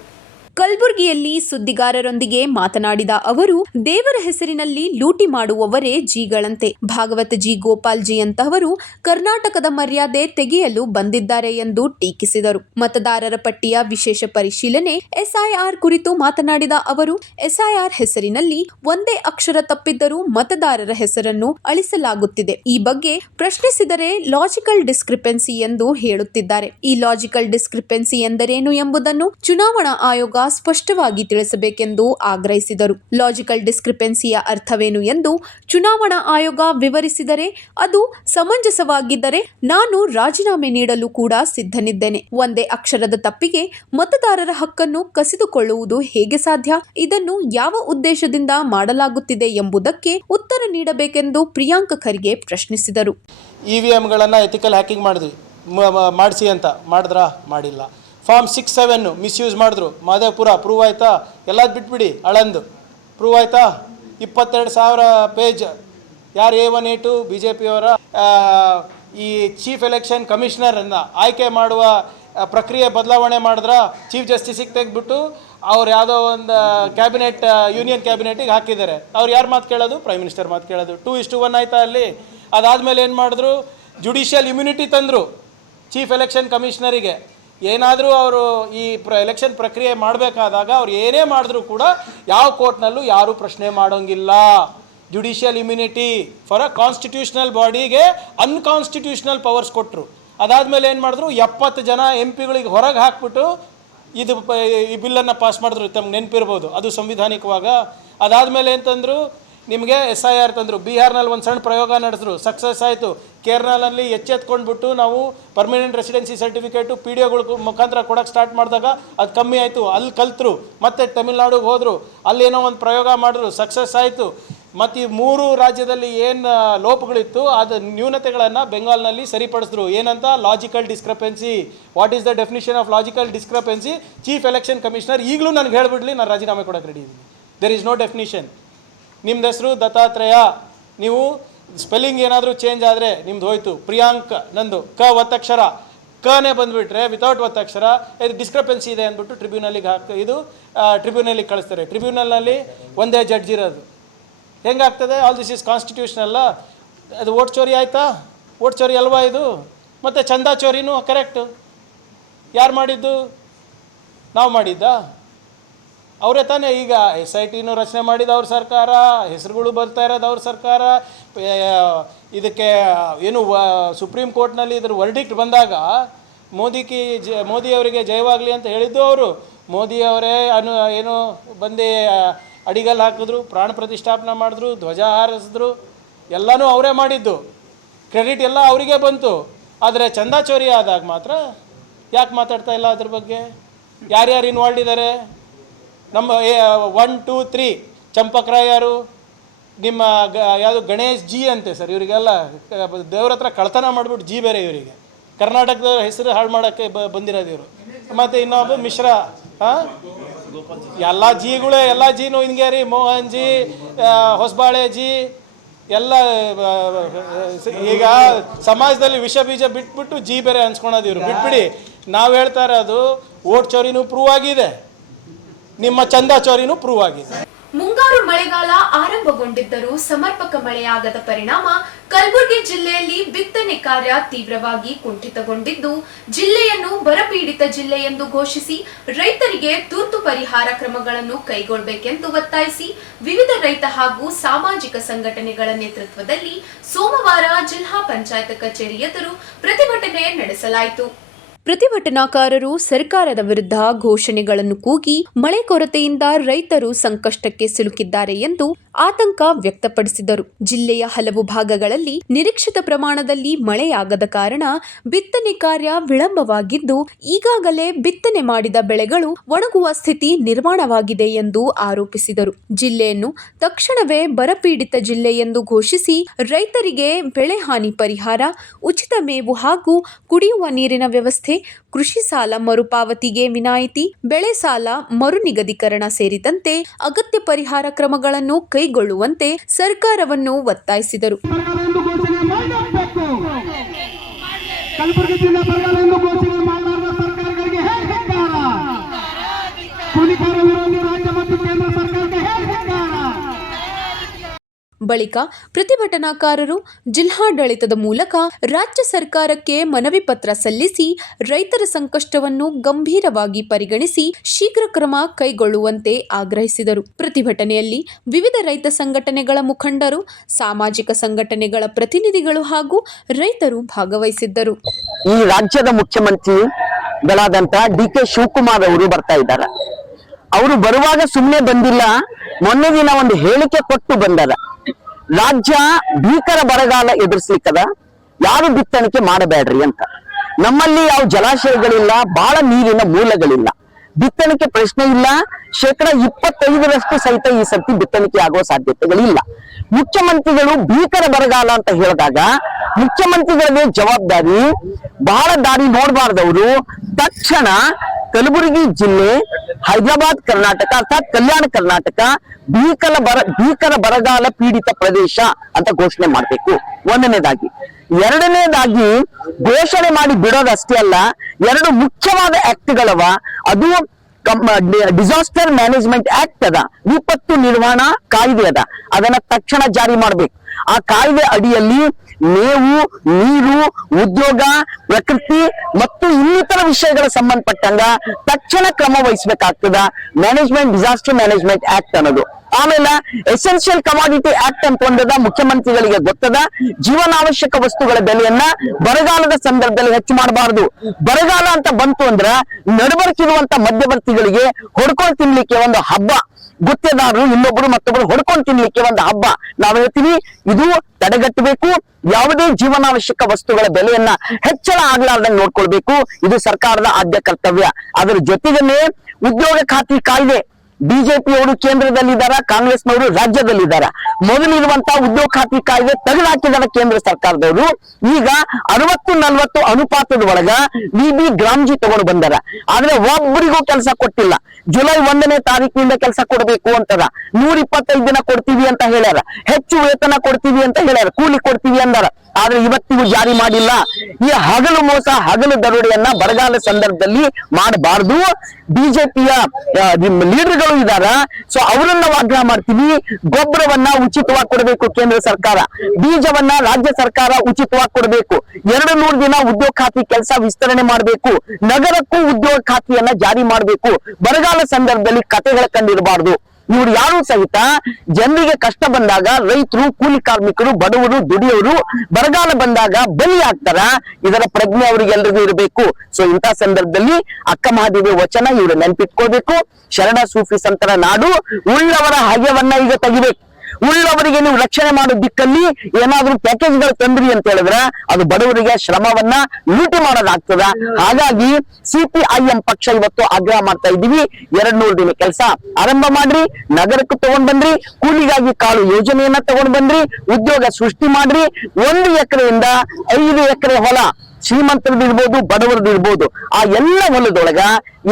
ಕಲಬುರಗಿಯಲ್ಲಿ ಸುದ್ದಿಗಾರರೊಂದಿಗೆ ಮಾತನಾಡಿದ ಅವರು, ದೇವರ ಹೆಸರಿನಲ್ಲಿ ಲೂಟಿ ಮಾಡುವವರೇ ಜಿಗಳಂತೆ. ಭಾಗವತ ಜಿ ಗೋಪಾಲ್ ಜಿ ಅಂತಹವರು ಕರ್ನಾಟಕದ ಮರ್ಯಾದೆ ತೆಗೆಯಲು ಬಂದಿದ್ದಾರೆ ಎಂದು ಟೀಕಿಸಿದರು. ಮತದಾರರ ಪಟ್ಟಿಯ ವಿಶೇಷ ಪರಿಶೀಲನೆ ಎಸ್ಐಆರ್ ಕುರಿತು ಮಾತನಾಡಿದ ಅವರು, ಎಸ್ಐಆರ್ ಹೆಸರಿನಲ್ಲಿ ಒಂದೇ ಅಕ್ಷರ ತಪ್ಪಿದ್ದರೂ ಮತದಾರರ ಹೆಸರನ್ನು ಅಳಿಸಲಾಗುತ್ತಿದೆ. ಈ ಬಗ್ಗೆ ಪ್ರಶ್ನಿಸಿದರೆ ಲಾಜಿಕಲ್ ಡಿಸ್ಕ್ರಿಪೆನ್ಸಿ ಎಂದು ಹೇಳುತ್ತಿದ್ದಾರೆ. ಈ ಲಾಜಿಕಲ್ ಡಿಸ್ಕ್ರಿಪೆನ್ಸಿ ಎಂದರೇನು ಎಂಬುದನ್ನು ಚುನಾವಣಾ ಆಯೋಗ ಸ್ಪಷ್ಟವಾಗಿ ತಿಳಿಸಬೇಕೆಂದು ಆಗ್ರಹಿಸಿದರು. ಲಾಜಿಕಲ್ ಡಿಸ್ಕ್ರಿಪೆನ್ಸಿಯ ಅರ್ಥವೇನು ಎಂದು ಚುನಾವಣಾ ಆಯೋಗ ವಿವರಿಸಿದರೆ ಅದು ಸಮಂಜಸವಾಗಿದ್ದರೆ ನಾನು ರಾಜೀನಾಮೆ ನೀಡಲು ಕೂಡ ಸಿದ್ಧನಿದ್ದೇನೆ. ಒಂದೇ ಅಕ್ಷರದ ತಪ್ಪಿಗೆ ಮತದಾರರ ಹಕ್ಕನ್ನು ಕಸಿದುಕೊಳ್ಳುವುದು ಹೇಗೆ ಸಾಧ್ಯ? ಇದನ್ನು ಯಾವ ಉದ್ದೇಶದಿಂದ ಮಾಡಲಾಗುತ್ತಿದೆ ಎಂಬುದಕ್ಕೆ ಉತ್ತರ ನೀಡಬೇಕೆಂದು ಪ್ರಿಯಾಂಕ ಖರ್ಗೆ ಪ್ರಶ್ನಿಸಿದರು. ಇವಿಎಂಗಳನ್ನು ಎಥಿಕಲ್ ಹ್ಯಾಕಿಂಗ್ ಮಾಡಿಸಿ ಅಂತ ಮಾಡಿದ್ರಾ? ಮಾಡಿಲ್ಲ. ಫಾರ್ಮ್ 6-7 ಮಿಸ್ಯೂಸ್ ಮಾಡಿದ್ರು. ಮಹದೇವಪುರ ಪ್ರೂವ್ ಆಯಿತಾ? ಎಲ್ಲದು ಬಿಟ್ಬಿಡಿ, ಆಳಂದ್ ಪ್ರೂವ್ ಆಯಿತಾ? 22,000 ಪೇಜ್. ಯಾರು A1 A2 BJPಯವರ ಈ ಚೀಫ್ ಎಲೆಕ್ಷನ್ ಕಮಿಷನರನ್ನು ಆಯ್ಕೆ ಮಾಡುವ ಪ್ರಕ್ರಿಯೆ ಬದಲಾವಣೆ ಮಾಡಿದ್ರ? ಚೀಫ್ ಜಸ್ಟಿಸಿಗೆ ತೆಗೆದ್ಬಿಟ್ಟು ಅವ್ರು ಯಾವುದೋ ಒಂದು ಕ್ಯಾಬಿನೆಟ್, ಯೂನಿಯನ್ ಕ್ಯಾಬಿನೆಟಿಗೆ ಹಾಕಿದ್ದಾರೆ. ಅವ್ರು ಯಾರು ಮಾತು ಕೇಳೋದು? ಪ್ರೈಮ್ ಮಿನಿಸ್ಟರ್ ಮಾತು ಕೇಳೋದು. 2:1 ಆಯಿತಾ ಅಲ್ಲಿ? ಅದಾದಮೇಲೆ ಏನು ಮಾಡಿದ್ರು? ಜುಡಿಷಿಯಲ್ ಇಮ್ಯುನಿಟಿ ತಂದರು ಚೀಫ್ ಎಲೆಕ್ಷನ್ ಕಮಿಷನರಿಗೆ. ಏನಾದರೂ ಅವರು ಈ ಎಲೆಕ್ಷನ್ ಪ್ರಕ್ರಿಯೆ ಮಾಡಬೇಕಾದಾಗ ಅವ್ರು ಏನೇ ಮಾಡಿದ್ರೂ ಕೂಡ ಯಾವ ಕೋರ್ಟ್ನಲ್ಲೂ ಯಾರೂ ಪ್ರಶ್ನೆ ಮಾಡೋಂಗಿಲ್ಲ. Judicial immunity for a constitutional ಬಾಡಿಗೆ ಅನ್ಕಾನ್ಸ್ಟಿಟ್ಯೂಷನಲ್ ಪವರ್ಸ್ ಕೊಟ್ಟರು. ಅದಾದಮೇಲೆ ಏನು ಮಾಡಿದ್ರು, 70 ಜನ MP ಹೊರಗೆ ಹಾಕ್ಬಿಟ್ಟು ಈ ಬಿಲ್ಲನ್ನು ಪಾಸ್ ಮಾಡಿದ್ರು. ತಮ್ಗೆ ನೆನಪಿರ್ಬೋದು, ಅದು ಸಂವಿಧಾನಿಕವಾಗ. ಅದಾದಮೇಲೆ ಅಂತಂದರು, ನಿಮಗೆ SIR ತಂದರು. ಬಿಹಾರ್ನಲ್ಲಿ ಒಂದು ಸಣ್ಣ ಪ್ರಯೋಗ ನಡೆಸಿದ್ರು, ಸಕ್ಸಸ್ ಆಯಿತು. ಕೇರಳನಲ್ಲಿ ಎಚ್ಚೆತ್ಕೊಂಡ್ಬಿಟ್ಟು ನಾವು ಪರ್ಮನೆಂಟ್ ರೆಸಿಡೆನ್ಸಿ ಸರ್ಟಿಫಿಕೇಟು PDOಗಳ ಮುಖಾಂತರ ಕೊಡೋಕ್ಕೆ ಸ್ಟಾರ್ಟ್ ಮಾಡಿದಾಗ ಅದು ಕಮ್ಮಿ ಆಯಿತು. ಅಲ್ಲಿ ಕಲ್ತರು, ಮತ್ತು ತಮಿಳ್ನಾಡಿಗೆ ಹೋದರು, ಅಲ್ಲೇನೋ ಒಂದು ಪ್ರಯೋಗ ಮಾಡಿದ್ರು, ಸಕ್ಸಸ್ ಆಯಿತು. ಮತ್ತು ಈ 3 ರಾಜ್ಯದಲ್ಲಿ ಏನು ಲೋಪಗಳಿತ್ತು ಅದು ನ್ಯೂನತೆಗಳನ್ನು ಬೆಂಗಾಲ್ನಲ್ಲಿ ಸರಿಪಡಿಸಿದ್ರು. ಏನಂತ? Logical discrepancy. What is the definition of logical discrepancy? Chief election commissioner ಈಗಲೂ ನನಗೆ ಹೇಳ್ಬಿಡ್ಲಿ, ನಾನು ರಾಜೀನಾಮೆ ಕೊಡೋಕ್ಕೆ ರೆಡಿ ಇದ್ದೀನಿ. There is no definition. ನಿಮ್ಮದು ಹೆಸರು ದತ್ತಾತ್ರೇಯ, ನೀವು ಸ್ಪೆಲ್ಲಿಂಗ್ ಏನಾದರೂ ಚೇಂಜ್ ಆದರೆ ನಿಮ್ದು ಹೋಯ್ತು. ಪ್ರಿಯಾಂಕ್ ನಂದು ಕ ಒತ್ತಕ್ಷರ, ಕನೇ ಬಂದುಬಿಟ್ರೆ ವಿತೌಟ್ ಒತ್ತಕ್ಷರ, ಇದು ಡಿಸ್ಕ್ರಪೆನ್ಸಿ ಇದೆ ಅಂದ್ಬಿಟ್ಟು ಟ್ರಿಬ್ಯುನಲಿಗೆ ಕಳಿಸ್ತಾರೆ. ಟ್ರಿಬ್ಯುನಲ್ನಲ್ಲಿ ಒಂದೇ ಜಡ್ಜ್ ಇರೋದು. ಹೆಂಗಾಗ್ತದೆ? ಆಲ್ ದಿಸ್ ಈಸ್ ಕಾನ್ಸ್ಟಿಟ್ಯೂಷನಲ್ಲ. ಅದು ಓಟ್ ಚೋರಿ ಆಯಿತಾ? ಓಟ್ ಚೋರಿ ಅಲ್ವಾ ಇದು? ಮತ್ತು ಚಂದಾ ಚೋರಿನೂ ಕರೆಕ್ಟು. ಯಾರು ಮಾಡಿದ್ದು? ನಾವು ಮಾಡಿದ್ದಾ? ಅವರೇ ತಾನೇ. ಈಗ SITನೂ ರಚನೆ ಮಾಡಿದ ಅವ್ರ ಸರ್ಕಾರ, ಹೆಸರುಗಳು ಬರ್ತಾ ಇರೋದು ಅವ್ರ ಸರ್ಕಾರ. ಇದಕ್ಕೆ ಏನು ಸುಪ್ರೀಂ ಕೋರ್ಟ್ನಲ್ಲಿ ಇದ್ರ ವರ್ಡಿಕ್ಟ್ ಬಂದಾಗ ಮೋದಿಯವರಿಗೆ ಜಯವಾಗಲಿ ಅಂತ ಹೇಳಿದ್ದು ಅವರು. ಮೋದಿಯವರೇ ಏನು ಬಂದು ಅಡಿಗಲ್ಲಿ ಹಾಕಿದ್ರು, ಪ್ರಾಣ ಪ್ರತಿಷ್ಠಾಪನೆ ಮಾಡಿದ್ರು, ಧ್ವಜ ಹಾರಿಸಿದ್ರು, ಎಲ್ಲನೂ ಅವರೇ ಮಾಡಿದ್ದು. ಕ್ರೆಡಿಟ್ ಎಲ್ಲ ಅವರಿಗೆ ಬಂತು. ಆದರೆ ಚಂದಾ ಚೋರಿ ಆದಾಗ ಮಾತ್ರ ಯಾಕೆ ಮಾತಾಡ್ತಾ ಇಲ್ಲ ಅದ್ರ ಬಗ್ಗೆ? ಯಾರ್ಯಾರು ಇನ್ವಾಲ್ವ್ ಇದ್ದಾರೆ? ನಮ್ಮ 1, 2, 3 ಚಂಪಕ್ರಾಯ್ ಯಾರು? ನಿಮ್ಮ ಯಾವುದು ಗಣೇಶ್ ಜಿ ಅಂತೆ ಸರ್. ಇವರಿಗೆಲ್ಲ ದೇವ್ರ ಹತ್ರ ಕಳ್ತನ ಮಾಡಿಬಿಟ್ಟು ಜಿ ಬೇರೆ ಇವರಿಗೆ. ಕರ್ನಾಟಕದ ಹೆಸರು ಹಾಳು ಮಾಡೋಕ್ಕೆ ಬಂದಿರೋದು ಇವರು. ಮತ್ತು ಇನ್ನೊಬ್ಬ ಮಿಶ್ರಾ. ಹಾಂ, ಎಲ್ಲ ಜಿಗಳೇ, ಎಲ್ಲ ಜಿನೂ ಹಿಂಗೆ ರೀ. ಮೋಹನ್ ಜಿ, ಹೊಸಬಾಳೆ ಜಿ ಎಲ್ಲ ಈಗ ಸಮಾಜದಲ್ಲಿ ವಿಷ ಬೀಜ ಬಿಟ್ಬಿಟ್ಟು ಜಿ ಬೇರೆ ಅನ್ಸ್ಕೊಳೋದು ಇವರು. ಬಿಟ್ಬಿಡಿ. ನಾವು ಹೇಳ್ತಾ ಇರೋದು ಓಟ್ ಚೋರಿನೂ ಪ್ರೂವ್ ಆಗಿದೆ, ನಿಮ್ಮ ಚಂದಾ ಚೋರಿನೂ ಪ್ರೂವ್ ಆಗಿದೆ. ಮುಂಗಾರು ಮಳೆಗಾಲ ಆರಂಭಗೊಂಡಿದ್ದರೂ ಸಮರ್ಪಕ ಮಳೆಯಾಗದ ಪರಿಣಾಮ ಕಲಬುರಗಿ ಜಿಲ್ಲೆಯಲ್ಲಿ ಬಿತ್ತನೆ ಕಾರ್ಯ ತೀವ್ರವಾಗಿ ಕುಂಠಿತಗೊಂಡಿದ್ದು, ಜಿಲ್ಲೆಯನ್ನು ಬರಪೀಡಿತ ಜಿಲ್ಲೆ ಎಂದು ಘೋಷಿಸಿ ರೈತರಿಗೆ ತುರ್ತು ಪರಿಹಾರ ಕ್ರಮಗಳನ್ನು ಕೈಗೊಳ್ಳಬೇಕೆಂದು ಒತ್ತಾಯಿಸಿ ವಿವಿಧ ರೈತ ಹಾಗೂ ಸಾಮಾಜಿಕ ಸಂಘಟನೆಗಳ ನೇತೃತ್ವದಲ್ಲಿ ಸೋಮವಾರ ಜಿಲ್ಲಾ ಪಂಚಾಯತ್ ಕಚೇರಿ ಎದುರು ಪ್ರತಿಭಟನೆ ನಡೆಸಲಾಯಿತು. ಪ್ರತಿಭಟನಾಕಾರರು ಸರ್ಕಾರದ ವಿರುದ್ಧ ಘೋಷಣೆಗಳನ್ನು ಕೂಗಿ ಮಳೆ ಕೊರತೆಯಿಂದ ರೈತರು ಸಂಕಷ್ಟಕ್ಕೆ ಸಿಲುಕಿದ್ದಾರೆ ಎಂದು ಆತಂಕ ವ್ಯಕ್ತಪಡಿಸಿದರು. ಜಿಲ್ಲೆಯ ಹಲವು ಭಾಗಗಳಲ್ಲಿ ನಿರೀಕ್ಷಿತ ಪ್ರಮಾಣದಲ್ಲಿ ಮಳೆಯಾಗದ ಕಾರಣ ಬಿತ್ತನೆ ಕಾರ್ಯ ವಿಳಂಬವಾಗಿದ್ದು, ಈಗಾಗಲೇ ಬಿತ್ತನೆ ಮಾಡಿದ ಬೆಳೆಗಳು ಒಣಗುವ ಸ್ಥಿತಿ ನಿರ್ಮಾಣವಾಗಿದೆ ಎಂದು ಆರೋಪಿಸಿದರು. ಜಿಲ್ಲೆಯನ್ನು ತಕ್ಷಣವೇ ಬರಪೀಡಿತ ಜಿಲ್ಲೆ ಎಂದು ಘೋಷಿಸಿ ರೈತರಿಗೆ ಬೆಳೆ ಹಾನಿ ಪರಿಹಾರ, ಉಚಿತ ಮೇವು ಹಾಗೂ ಕುಡಿಯುವ ನೀರಿನ ವ್ಯವಸ್ಥೆ, ಕೃಷಿ ಸಾಲ ಮರುಪಾವತಿಗೆ ವಿನಾಯಿತಿ, ಬೆಳೆ ಸಾಲ ಮರು ನಿಗದೀಕರಣ ಸೇರಿದಂತೆ ಅಗತ್ಯ ಪರಿಹಾರ ಕ್ರಮಗಳನ್ನು ಕೈಗೊಳ್ಳುವಂತೆ ಸರ್ಕಾರವನ್ನು ಒತ್ತಾಯಿಸಿದರು. ಬಳಿಕ ಪ್ರತಿಭಟನಾಕಾರರು ಜಿಲ್ಲಾಡಳಿತದ ಮೂಲಕ ರಾಜ್ಯ ಸರ್ಕಾರಕ್ಕೆ ಮನವಿ ಪತ್ರ ಸಲ್ಲಿಸಿ ರೈತರ ಸಂಕಷ್ಟವನ್ನು ಗಂಭೀರವಾಗಿ ಪರಿಗಣಿಸಿ ಶೀಘ್ರ ಕ್ರಮ ಕೈಗೊಳ್ಳುವಂತೆ ಆಗ್ರಹಿಸಿದರು. ಪ್ರತಿಭಟನೆಯಲ್ಲಿ ವಿವಿಧ ರೈತ ಸಂಘಟನೆಗಳ ಮುಖಂಡರು, ಸಾಮಾಜಿಕ ಸಂಘಟನೆಗಳ ಪ್ರತಿನಿಧಿಗಳು ಹಾಗೂ ರೈತರು ಭಾಗವಹಿಸಿದ್ದರು. ಈ ರಾಜ್ಯದ ಮುಖ್ಯಮಂತ್ರಿಗಳಾದಂತ DK ಶಿವಕುಮಾರ್ ಅವರು ಬರ್ತಾ ಇದ್ದಾರೆ. ಅವರು ಬರುವಾಗ ಸುಮ್ಮನೆ ಬಂದಿಲ್ಲ, ಮೊನ್ನೆ ದಿನ ಒಂದು ಹೇಳಿಕೆ ಕೊಟ್ಟು ಬಂದಾರ. ರಾಜ್ಯ ಭೀಕರ ಬರಗಾಲ ಎದುರಿಸ್ಲಿಕ್ಕದ, ಯಾರು ಬಿತ್ತಣಿಕೆ ಮಾಡಬೇಡ್ರಿ ಅಂತ. ನಮ್ಮಲ್ಲಿ ಯಾವ ಜಲಾಶಯಗಳಿಲ್ಲ, ಬಹಳ ನೀರಿನ ಮೂಲಗಳಿಲ್ಲ, ಬಿತ್ತಣಿಕೆ ಪ್ರಶ್ನೆ ಇಲ್ಲ. 25% ಸಹಿತ ಈ ಸರ್ತಿ ಬಿತ್ತಣಿಕೆ ಆಗುವ ಸಾಧ್ಯತೆಗಳಿಲ್ಲ. ಮುಖ್ಯಮಂತ್ರಿಗಳು ಭೀಕರ ಬರಗಾಲ ಅಂತ ಹೇಳಿದಾಗ ಮುಖ್ಯಮಂತ್ರಿಗಳಿಗೆ ಜವಾಬ್ದಾರಿ. ಬಹಳ ದಾರಿ ನೋಡಬಾರ್ದವರು ತಕ್ಷಣ ಕಲಬುರಗಿ ಜಿಲ್ಲೆ, ಹೈದರಾಬಾದ್ ಕರ್ನಾಟಕ ಅರ್ಥಾತ್ ಕಲ್ಯಾಣ ಕರ್ನಾಟಕ ಭೀಕರ ಬರಗಾಲ ಪೀಡಿತ ಪ್ರದೇಶ ಅಂತ ಘೋಷಣೆ ಮಾಡಬೇಕು. ಒಂದನೇದಾಗಿ. ಎರಡನೇದಾಗಿ, ಘೋಷಣೆ ಮಾಡಿ ಬಿಡೋದಷ್ಟೇ ಅಲ್ಲ, 2 ಮುಖ್ಯವಾದ ಆಕ್ಟ್ಗಳವ. ಅದು ಡಿಸಾಸ್ಟರ್ ಮ್ಯಾನೇಜ್ಮೆಂಟ್ ಆಕ್ಟ್ ಅದ, ವಿಪತ್ತು ನಿರ್ವಹಣಾ ಕಾಯ್ದೆ ಅದ. ಅದನ್ನ ತಕ್ಷಣ ಜಾರಿ ಮಾಡ್ಬೇಕು. ಆ ಕಾಯ್ದೆ ಅಡಿಯಲ್ಲಿ ಮೇವು, ನೀರು, ಉದ್ಯೋಗ, ಪ್ರಕೃತಿ ಮತ್ತು ಇನ್ನಿತರ ವಿಷಯಗಳ ಸಂಬಂಧಪಟ್ಟಂಗ ತಕ್ಷಣ ಕ್ರಮ ವಹಿಸಬೇಕಾಗ್ತದ. ಡಿಸಾಸ್ಟರ್ ಮ್ಯಾನೇಜ್ಮೆಂಟ್ ಆಕ್ಟ್ ಅನ್ನೋದು ಆಮೇಲೆ ಎಸೆನ್ಷಿಯಲ್ ಕಮಾಡಿಟಿ ಆಕ್ಟ್ ಅಂತ ಒಂದದ, ಮುಖ್ಯಮಂತ್ರಿಗಳಿಗೆ ಗೊತ್ತದ. ಜೀವನಾವಶ್ಯಕ ವಸ್ತುಗಳ ಬೆಲೆಯನ್ನ ಬರಗಾಲದ ಸಂದರ್ಭದಲ್ಲಿ ಹೆಚ್ಚು ಮಾಡಬಾರದು. ಬರಗಾಲ ಅಂತ ಬಂತು ಅಂದ್ರ ನಡಬರ್ಕಿರುವಂತ ಮಧ್ಯವರ್ತಿಗಳಿಗೆ ಹೊಡ್ಕೊಂಡು ತಿನ್ಲಿಕ್ಕೆ ಒಂದು ಹಬ್ಬ, ಗುತ್ತೇದಾರರು ಇನ್ನೊಬ್ರು ಮತ್ತೊಬ್ರು ಹೊಡ್ಕೊಂಡು ತಿನ್ಲಿಕ್ಕೆ ಒಂದು ಹಬ್ಬ. ನಾವು ಹೇಳ್ತೀವಿ ಇದು ತಡೆಗಟ್ಟಬೇಕು. ಯಾವುದೇ ಜೀವನಾವಶ್ಯಕ ವಸ್ತುಗಳ ಬೆಲೆಯನ್ನ ಹೆಚ್ಚಳ ಆಗ್ಲಾರ್ದಂಗೆ ನೋಡ್ಕೊಳ್ಬೇಕು. ಇದು ಸರ್ಕಾರದ ಆದ್ಯ ಕರ್ತವ್ಯ. ಅದರ ಜೊತೆಗೇ ಉದ್ಯೋಗ ಖಾತ್ರಿ ಕಾಯ್ದೆ, ಬಿಜೆಪಿಯವರು ಕೇಂದ್ರದಲ್ಲಿದ್ದಾರೆ, ಕಾಂಗ್ರೆಸ್ನವರು ರಾಜ್ಯದಲ್ಲಿದ್ದಾರೆ. ಮೊದಲಿರುವಂತಹ ಉದ್ಯೋಗ ಖಾತ್ರಿ ಕಾಯ್ದೆ ತೆಗೆದುಹಾಕಿದ್ದಾರೆ ಕೇಂದ್ರ ಸರ್ಕಾರದವರು. ಈಗ 60-40 ಅನುಪಾತದ ಒಳಗ ವಿಬಿ ಗ್ರಾಮ್ಜಿ ತಗೊಂಡು ಬಂದಾರ. ಆದ್ರೆ ಒಬ್ಬರಿಗೂ ಕೆಲಸ ಕೊಟ್ಟಿಲ್ಲ. ಜುಲೈ 1ನೇ ತಾರೀಕಿನಿಂದ ಕೆಲಸ ಕೊಡಬೇಕು ಅಂತಾರ. 125 ದಿನ ಕೊಡ್ತೀವಿ ಅಂತ ಹೇಳ್ಯಾರ. ಹೆಚ್ಚು ವೇತನ ಕೊಡ್ತೀವಿ ಅಂತ ಹೇಳ್ಯಾರ, ಕೂಲಿ ಕೊಡ್ತೀವಿ ಅಂದಾರ. ಆದ್ರೆ ಇವತ್ತಿಗೂ ಜಾರಿ ಮಾಡಿಲ್ಲ. ಈ ಹಗಲು ಮೋಸ, ಹಗಲು ದರೋಡೆಯನ್ನ ಬರಗಾಲ ಸಂದರ್ಭದಲ್ಲಿ ಮಾಡಬಾರದು. ಬಿಜೆಪಿಯ ಲೀಡರ್ಗಳು ಇದಾರ, ಸೊ ಅವರನ್ನ ಆಗ್ರಹ ಮಾಡ್ತೀವಿ. ಗೊಬ್ಬರವನ್ನ ಉಚಿತವಾಗಿ ಕೊಡಬೇಕು ಕೇಂದ್ರ ಸರ್ಕಾರ, ಬೀಜವನ್ನ ರಾಜ್ಯ ಸರ್ಕಾರ ಉಚಿತವಾಗಿ ಕೊಡಬೇಕು. 200 ದಿನ ಉದ್ಯೋಗ ಖಾತ್ರಿ ಕೆಲಸ ವಿಸ್ತರಣೆ ಮಾಡಬೇಕು. ನಗರಕ್ಕೂ ಉದ್ಯೋಗ ಖಾತ್ರಿಯನ್ನ ಜಾರಿ ಮಾಡಬೇಕು. ಬರಗಾಲ ಸಂದರ್ಭದಲ್ಲಿ ಕತೆಗಳ ಕಂಡಿರಬಾರ್ದು. ಇವ್ರು ಯಾರು ಸಹಿತ ಜನರಿಗೆ ಕಷ್ಟ ಬಂದಾಗ ರೈತರು, ಕೂಲಿ ಕಾರ್ಮಿಕರು, ಬಡವರು, ದುಡಿಯೋರು ಬರಗಾಲ ಬಂದಾಗ ಬಲಿ ಆಗ್ತಾರ. ಇದರ ಪ್ರಜ್ಞೆ ಅವರಿಗೆಲ್ಲರಿಗೂ ಇರಬೇಕು. ಸೊ ಇಂಥ ಸಂದರ್ಭದಲ್ಲಿ ಅಕ್ಕ ಮಹಾದೇವಿ ವಚನ ಇವರು ನೆನ್ಪಿಟ್ಕೋಬೇಕು. ಶರಣ ಸೂಫಿ ಸಂತರ ನಾಡು, ಉಳ್ಳವರ ಹಗೆವನ್ನ ಈಗ ತೆಗಿಬೇಕು. ಉಳ್ಳವರಿಗೆ ನೀವು ರಕ್ಷಣೆ ಮಾಡೋ ದಿಕ್ಕಲ್ಲಿ ಏನಾದ್ರೂ ಪ್ಯಾಕೇಜ್ಗಳು ತಂದ್ರಿ ಅಂತ ಹೇಳಿದ್ರ ಅದು ಬಡವರಿಗೆ ಶ್ರಮವನ್ನ ಲೂಟಿ ಮಾಡೋದಾಗ್ತದ. ಹಾಗಾಗಿ ಸಿಪಿಐಎಂ ಪಕ್ಷ ಇವತ್ತು ಆಗ್ರಹ ಮಾಡ್ತಾ ಇದ್ದೀವಿ. 200 ದಿನ ಕೆಲಸ ಆರಂಭ ಮಾಡ್ರಿ, ನಗರಕ್ಕೆ ತಗೊಂಡ್ ಬಂದ್ರಿ, ಕೂಲಿಗಾಗಿ ಕಾಳು ಯೋಜನೆಯನ್ನ ತಗೊಂಡ್ ಬಂದ್ರಿ, ಉದ್ಯೋಗ ಸೃಷ್ಟಿ ಮಾಡ್ರಿ. 1 ಎಕರೆಯಿಂದ 5 ಎಕರೆ ಹೊಲ ಶ್ರೀಮಂತರದಿರ್ಬೋದು, ಬಡವರದಿರ್ಬೋದು, ಆ ಎಲ್ಲ ಹೊಲದೊಳಗ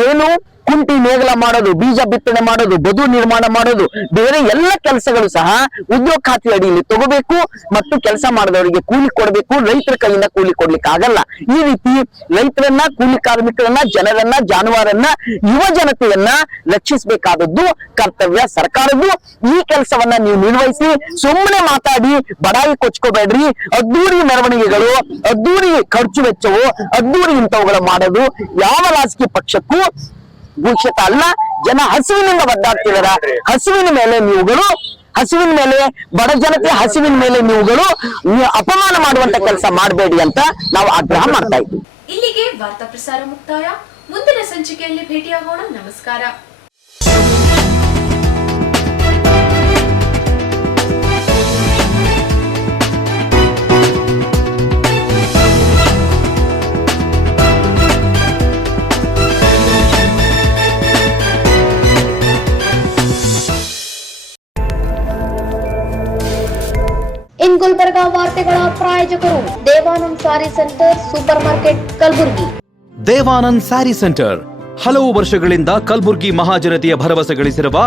ಏನು ಕುಂಟಿ ನೇಗಲ ಮಾಡೋದು, ಬೀಜ ಬಿತ್ತನೆ ಮಾಡೋದು, ಬದು ನಿರ್ಮಾಣ ಮಾಡೋದು, ಬೇರೆ ಎಲ್ಲ ಕೆಲಸಗಳು ಸಹ ಉದ್ಯೋಗ ಖಾತ್ರಿ ಅಡಿಯಲ್ಲಿ ತಗೋಬೇಕು. ಮತ್ತು ಕೆಲಸ ಮಾಡಿದವರಿಗೆ ಕೂಲಿ ಕೊಡಬೇಕು. ರೈತರ ಕೈಯಿಂದ ಕೂಲಿ ಕೊಡ್ಲಿಕ್ಕೆ ಆಗಲ್ಲ. ಈ ರೀತಿ ರೈತರನ್ನ, ಕೂಲಿ ಕಾರ್ಮಿಕರನ್ನ, ಜನರನ್ನ, ಜಾನುವಾರನ್ನ, ಯುವ ಜನತೆಯನ್ನ ರಕ್ಷಿಸಬೇಕಾದದ್ದು ಕರ್ತವ್ಯ ಸರ್ಕಾರದ್ದು. ಈ ಕೆಲಸವನ್ನ ನೀವು ನಿರ್ವಹಿಸಿ. ಸುಮ್ಮನೆ ಮಾತಾಡಿ ಬಡಾಯಿ ಕೊಚ್ಕೋಬೇಡ್ರಿ. ಅದ್ದೂರಿ ಮೆರವಣಿಗೆಗಳು, ಅದ್ದೂರಿ ಖರ್ಚು ವೆಚ್ಚವು, ಅದ್ದೂರಿ ಇಂಥವುಗಳು ಮಾಡೋದು ಯಾವ ರಾಜಕೀಯ ಪಕ್ಷಕ್ಕೂ ಭೂಷಿತ ಅಲ್ಲ. ಜನ ಹಸಿವಿನಿಂದ ಒದ್ದಾಡ್ತಿದಾರ. ಹಸಿವಿನ ಮೇಲೆ ಬಡ ಜನತೆ ಹಸಿವಿನ ಮೇಲೆ ನೀವುಗಳು ಅಪಮಾನ ಮಾಡುವಂತ ಕೆಲಸ ಮಾಡಬೇಡಿ ಅಂತ ನಾವು ಆಗ್ರಹ ಮಾಡ್ತಾ ಇದ್ದೀವಿ. ಇಲ್ಲಿಗೆ ವಾರ್ತಾ ಪ್ರಸಾರ ಮುಕ್ತಾಯ. ಮುಂದಿನ ಸಂಚಿಕೆಯಲ್ಲಿ ಭೇಟಿಯಾಗೋಣ. ನಮಸ್ಕಾರ. ಇನ್ ಗುಲ್ಬರ್ಗಾ ವಾರ್ತೆಗಳ ಪ್ರಾಯೋಜಕರು Devanand sari centre, supermarket, Kalaburagi. Devanand sari centre ಹಲವು ವರ್ಷಗಳಿಂದ ಕಲಬುರ್ಗಿ ಮಹಾಜನತೆಯ ಭರವಸೆ ಗಳಿಸಿರುವ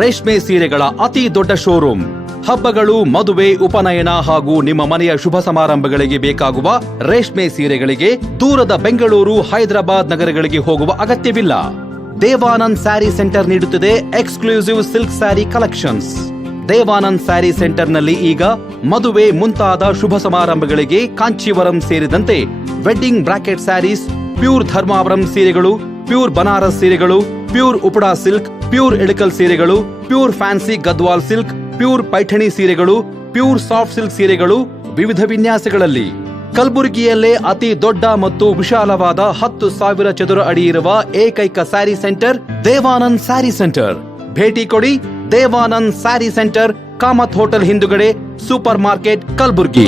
ರೇಷ್ಮೆ ಸೀರೆಗಳ ಅತಿ ದೊಡ್ಡ ಶೋರೂಮ್. ಹಬ್ಬಗಳು, ಮದುವೆ, ಉಪನಯನ ಹಾಗೂ ನಿಮ್ಮ ಮನೆಯ ಶುಭ ಸಮಾರಂಭಗಳಿಗೆ ಬೇಕಾಗುವ ರೇಷ್ಮೆ ಸೀರೆಗಳಿಗೆ ದೂರದ ಬೆಂಗಳೂರು, ಹೈದರಾಬಾದ್ ನಗರಗಳಿಗೆ ಹೋಗುವ ಅಗತ್ಯವಿಲ್ಲ. ದೇವಾನಂದ್ ಸ್ಯಾರಿ ಸೆಂಟರ್ ನೀಡುತ್ತಿದೆ exclusive silk sari collections. Devanand sari ಸೆಂಟರ್ನಲ್ಲಿ ಈಗ ಮದುವೆ ಮುಂತಾದ ಶುಭ ಸಮಾರಂಭಗಳಿಗೆ ಕಾಂಚೀವರಂ ಸೇರಿದಂತೆ wedding brocade saris, pure Dharmavaram ಸೀರೆಗಳು, ಪ್ಯೂರ್ ಬನಾರಸ್ ಸೀರೆಗಳು, pure Uppada silk, pure Ilkal ಸೀರೆಗಳು, pure fancy Gadwal silk, pure Paithani ಸೀರೆಗಳು, ಪ್ಯೂರ್ ಸಾಫ್ಟ್ ಸಿಲ್ಕ್ ಸೀರೆಗಳು ವಿವಿಧ ವಿನ್ಯಾಸಗಳಲ್ಲಿ. ಕಲಬುರಗಿಯಲ್ಲೇ ಅತಿ ದೊಡ್ಡ ಮತ್ತು ವಿಶಾಲವಾದ 10,000 ಚದುರ ಅಡಿ ಇರುವ ಏಕೈಕ ಸ್ಯಾರಿ ಸೆಂಟರ್ ದೇವಾನಂದ್ ಸ್ಯಾರಿ ಸೆಂಟರ್. ಭೇಟಿ ಕೊಡಿ. ದೇವಾನಂದ್ ಸ್ಯಾರಿ ಸೆಂಟರ್, ಕಾಮತ್ ಹೋಟೆಲ್ ಹಿಂದುಗಡೆ, ಸೂಪರ್ ಮಾರ್ಕೆಟ್, ಕಲಬುರ್ಗಿ.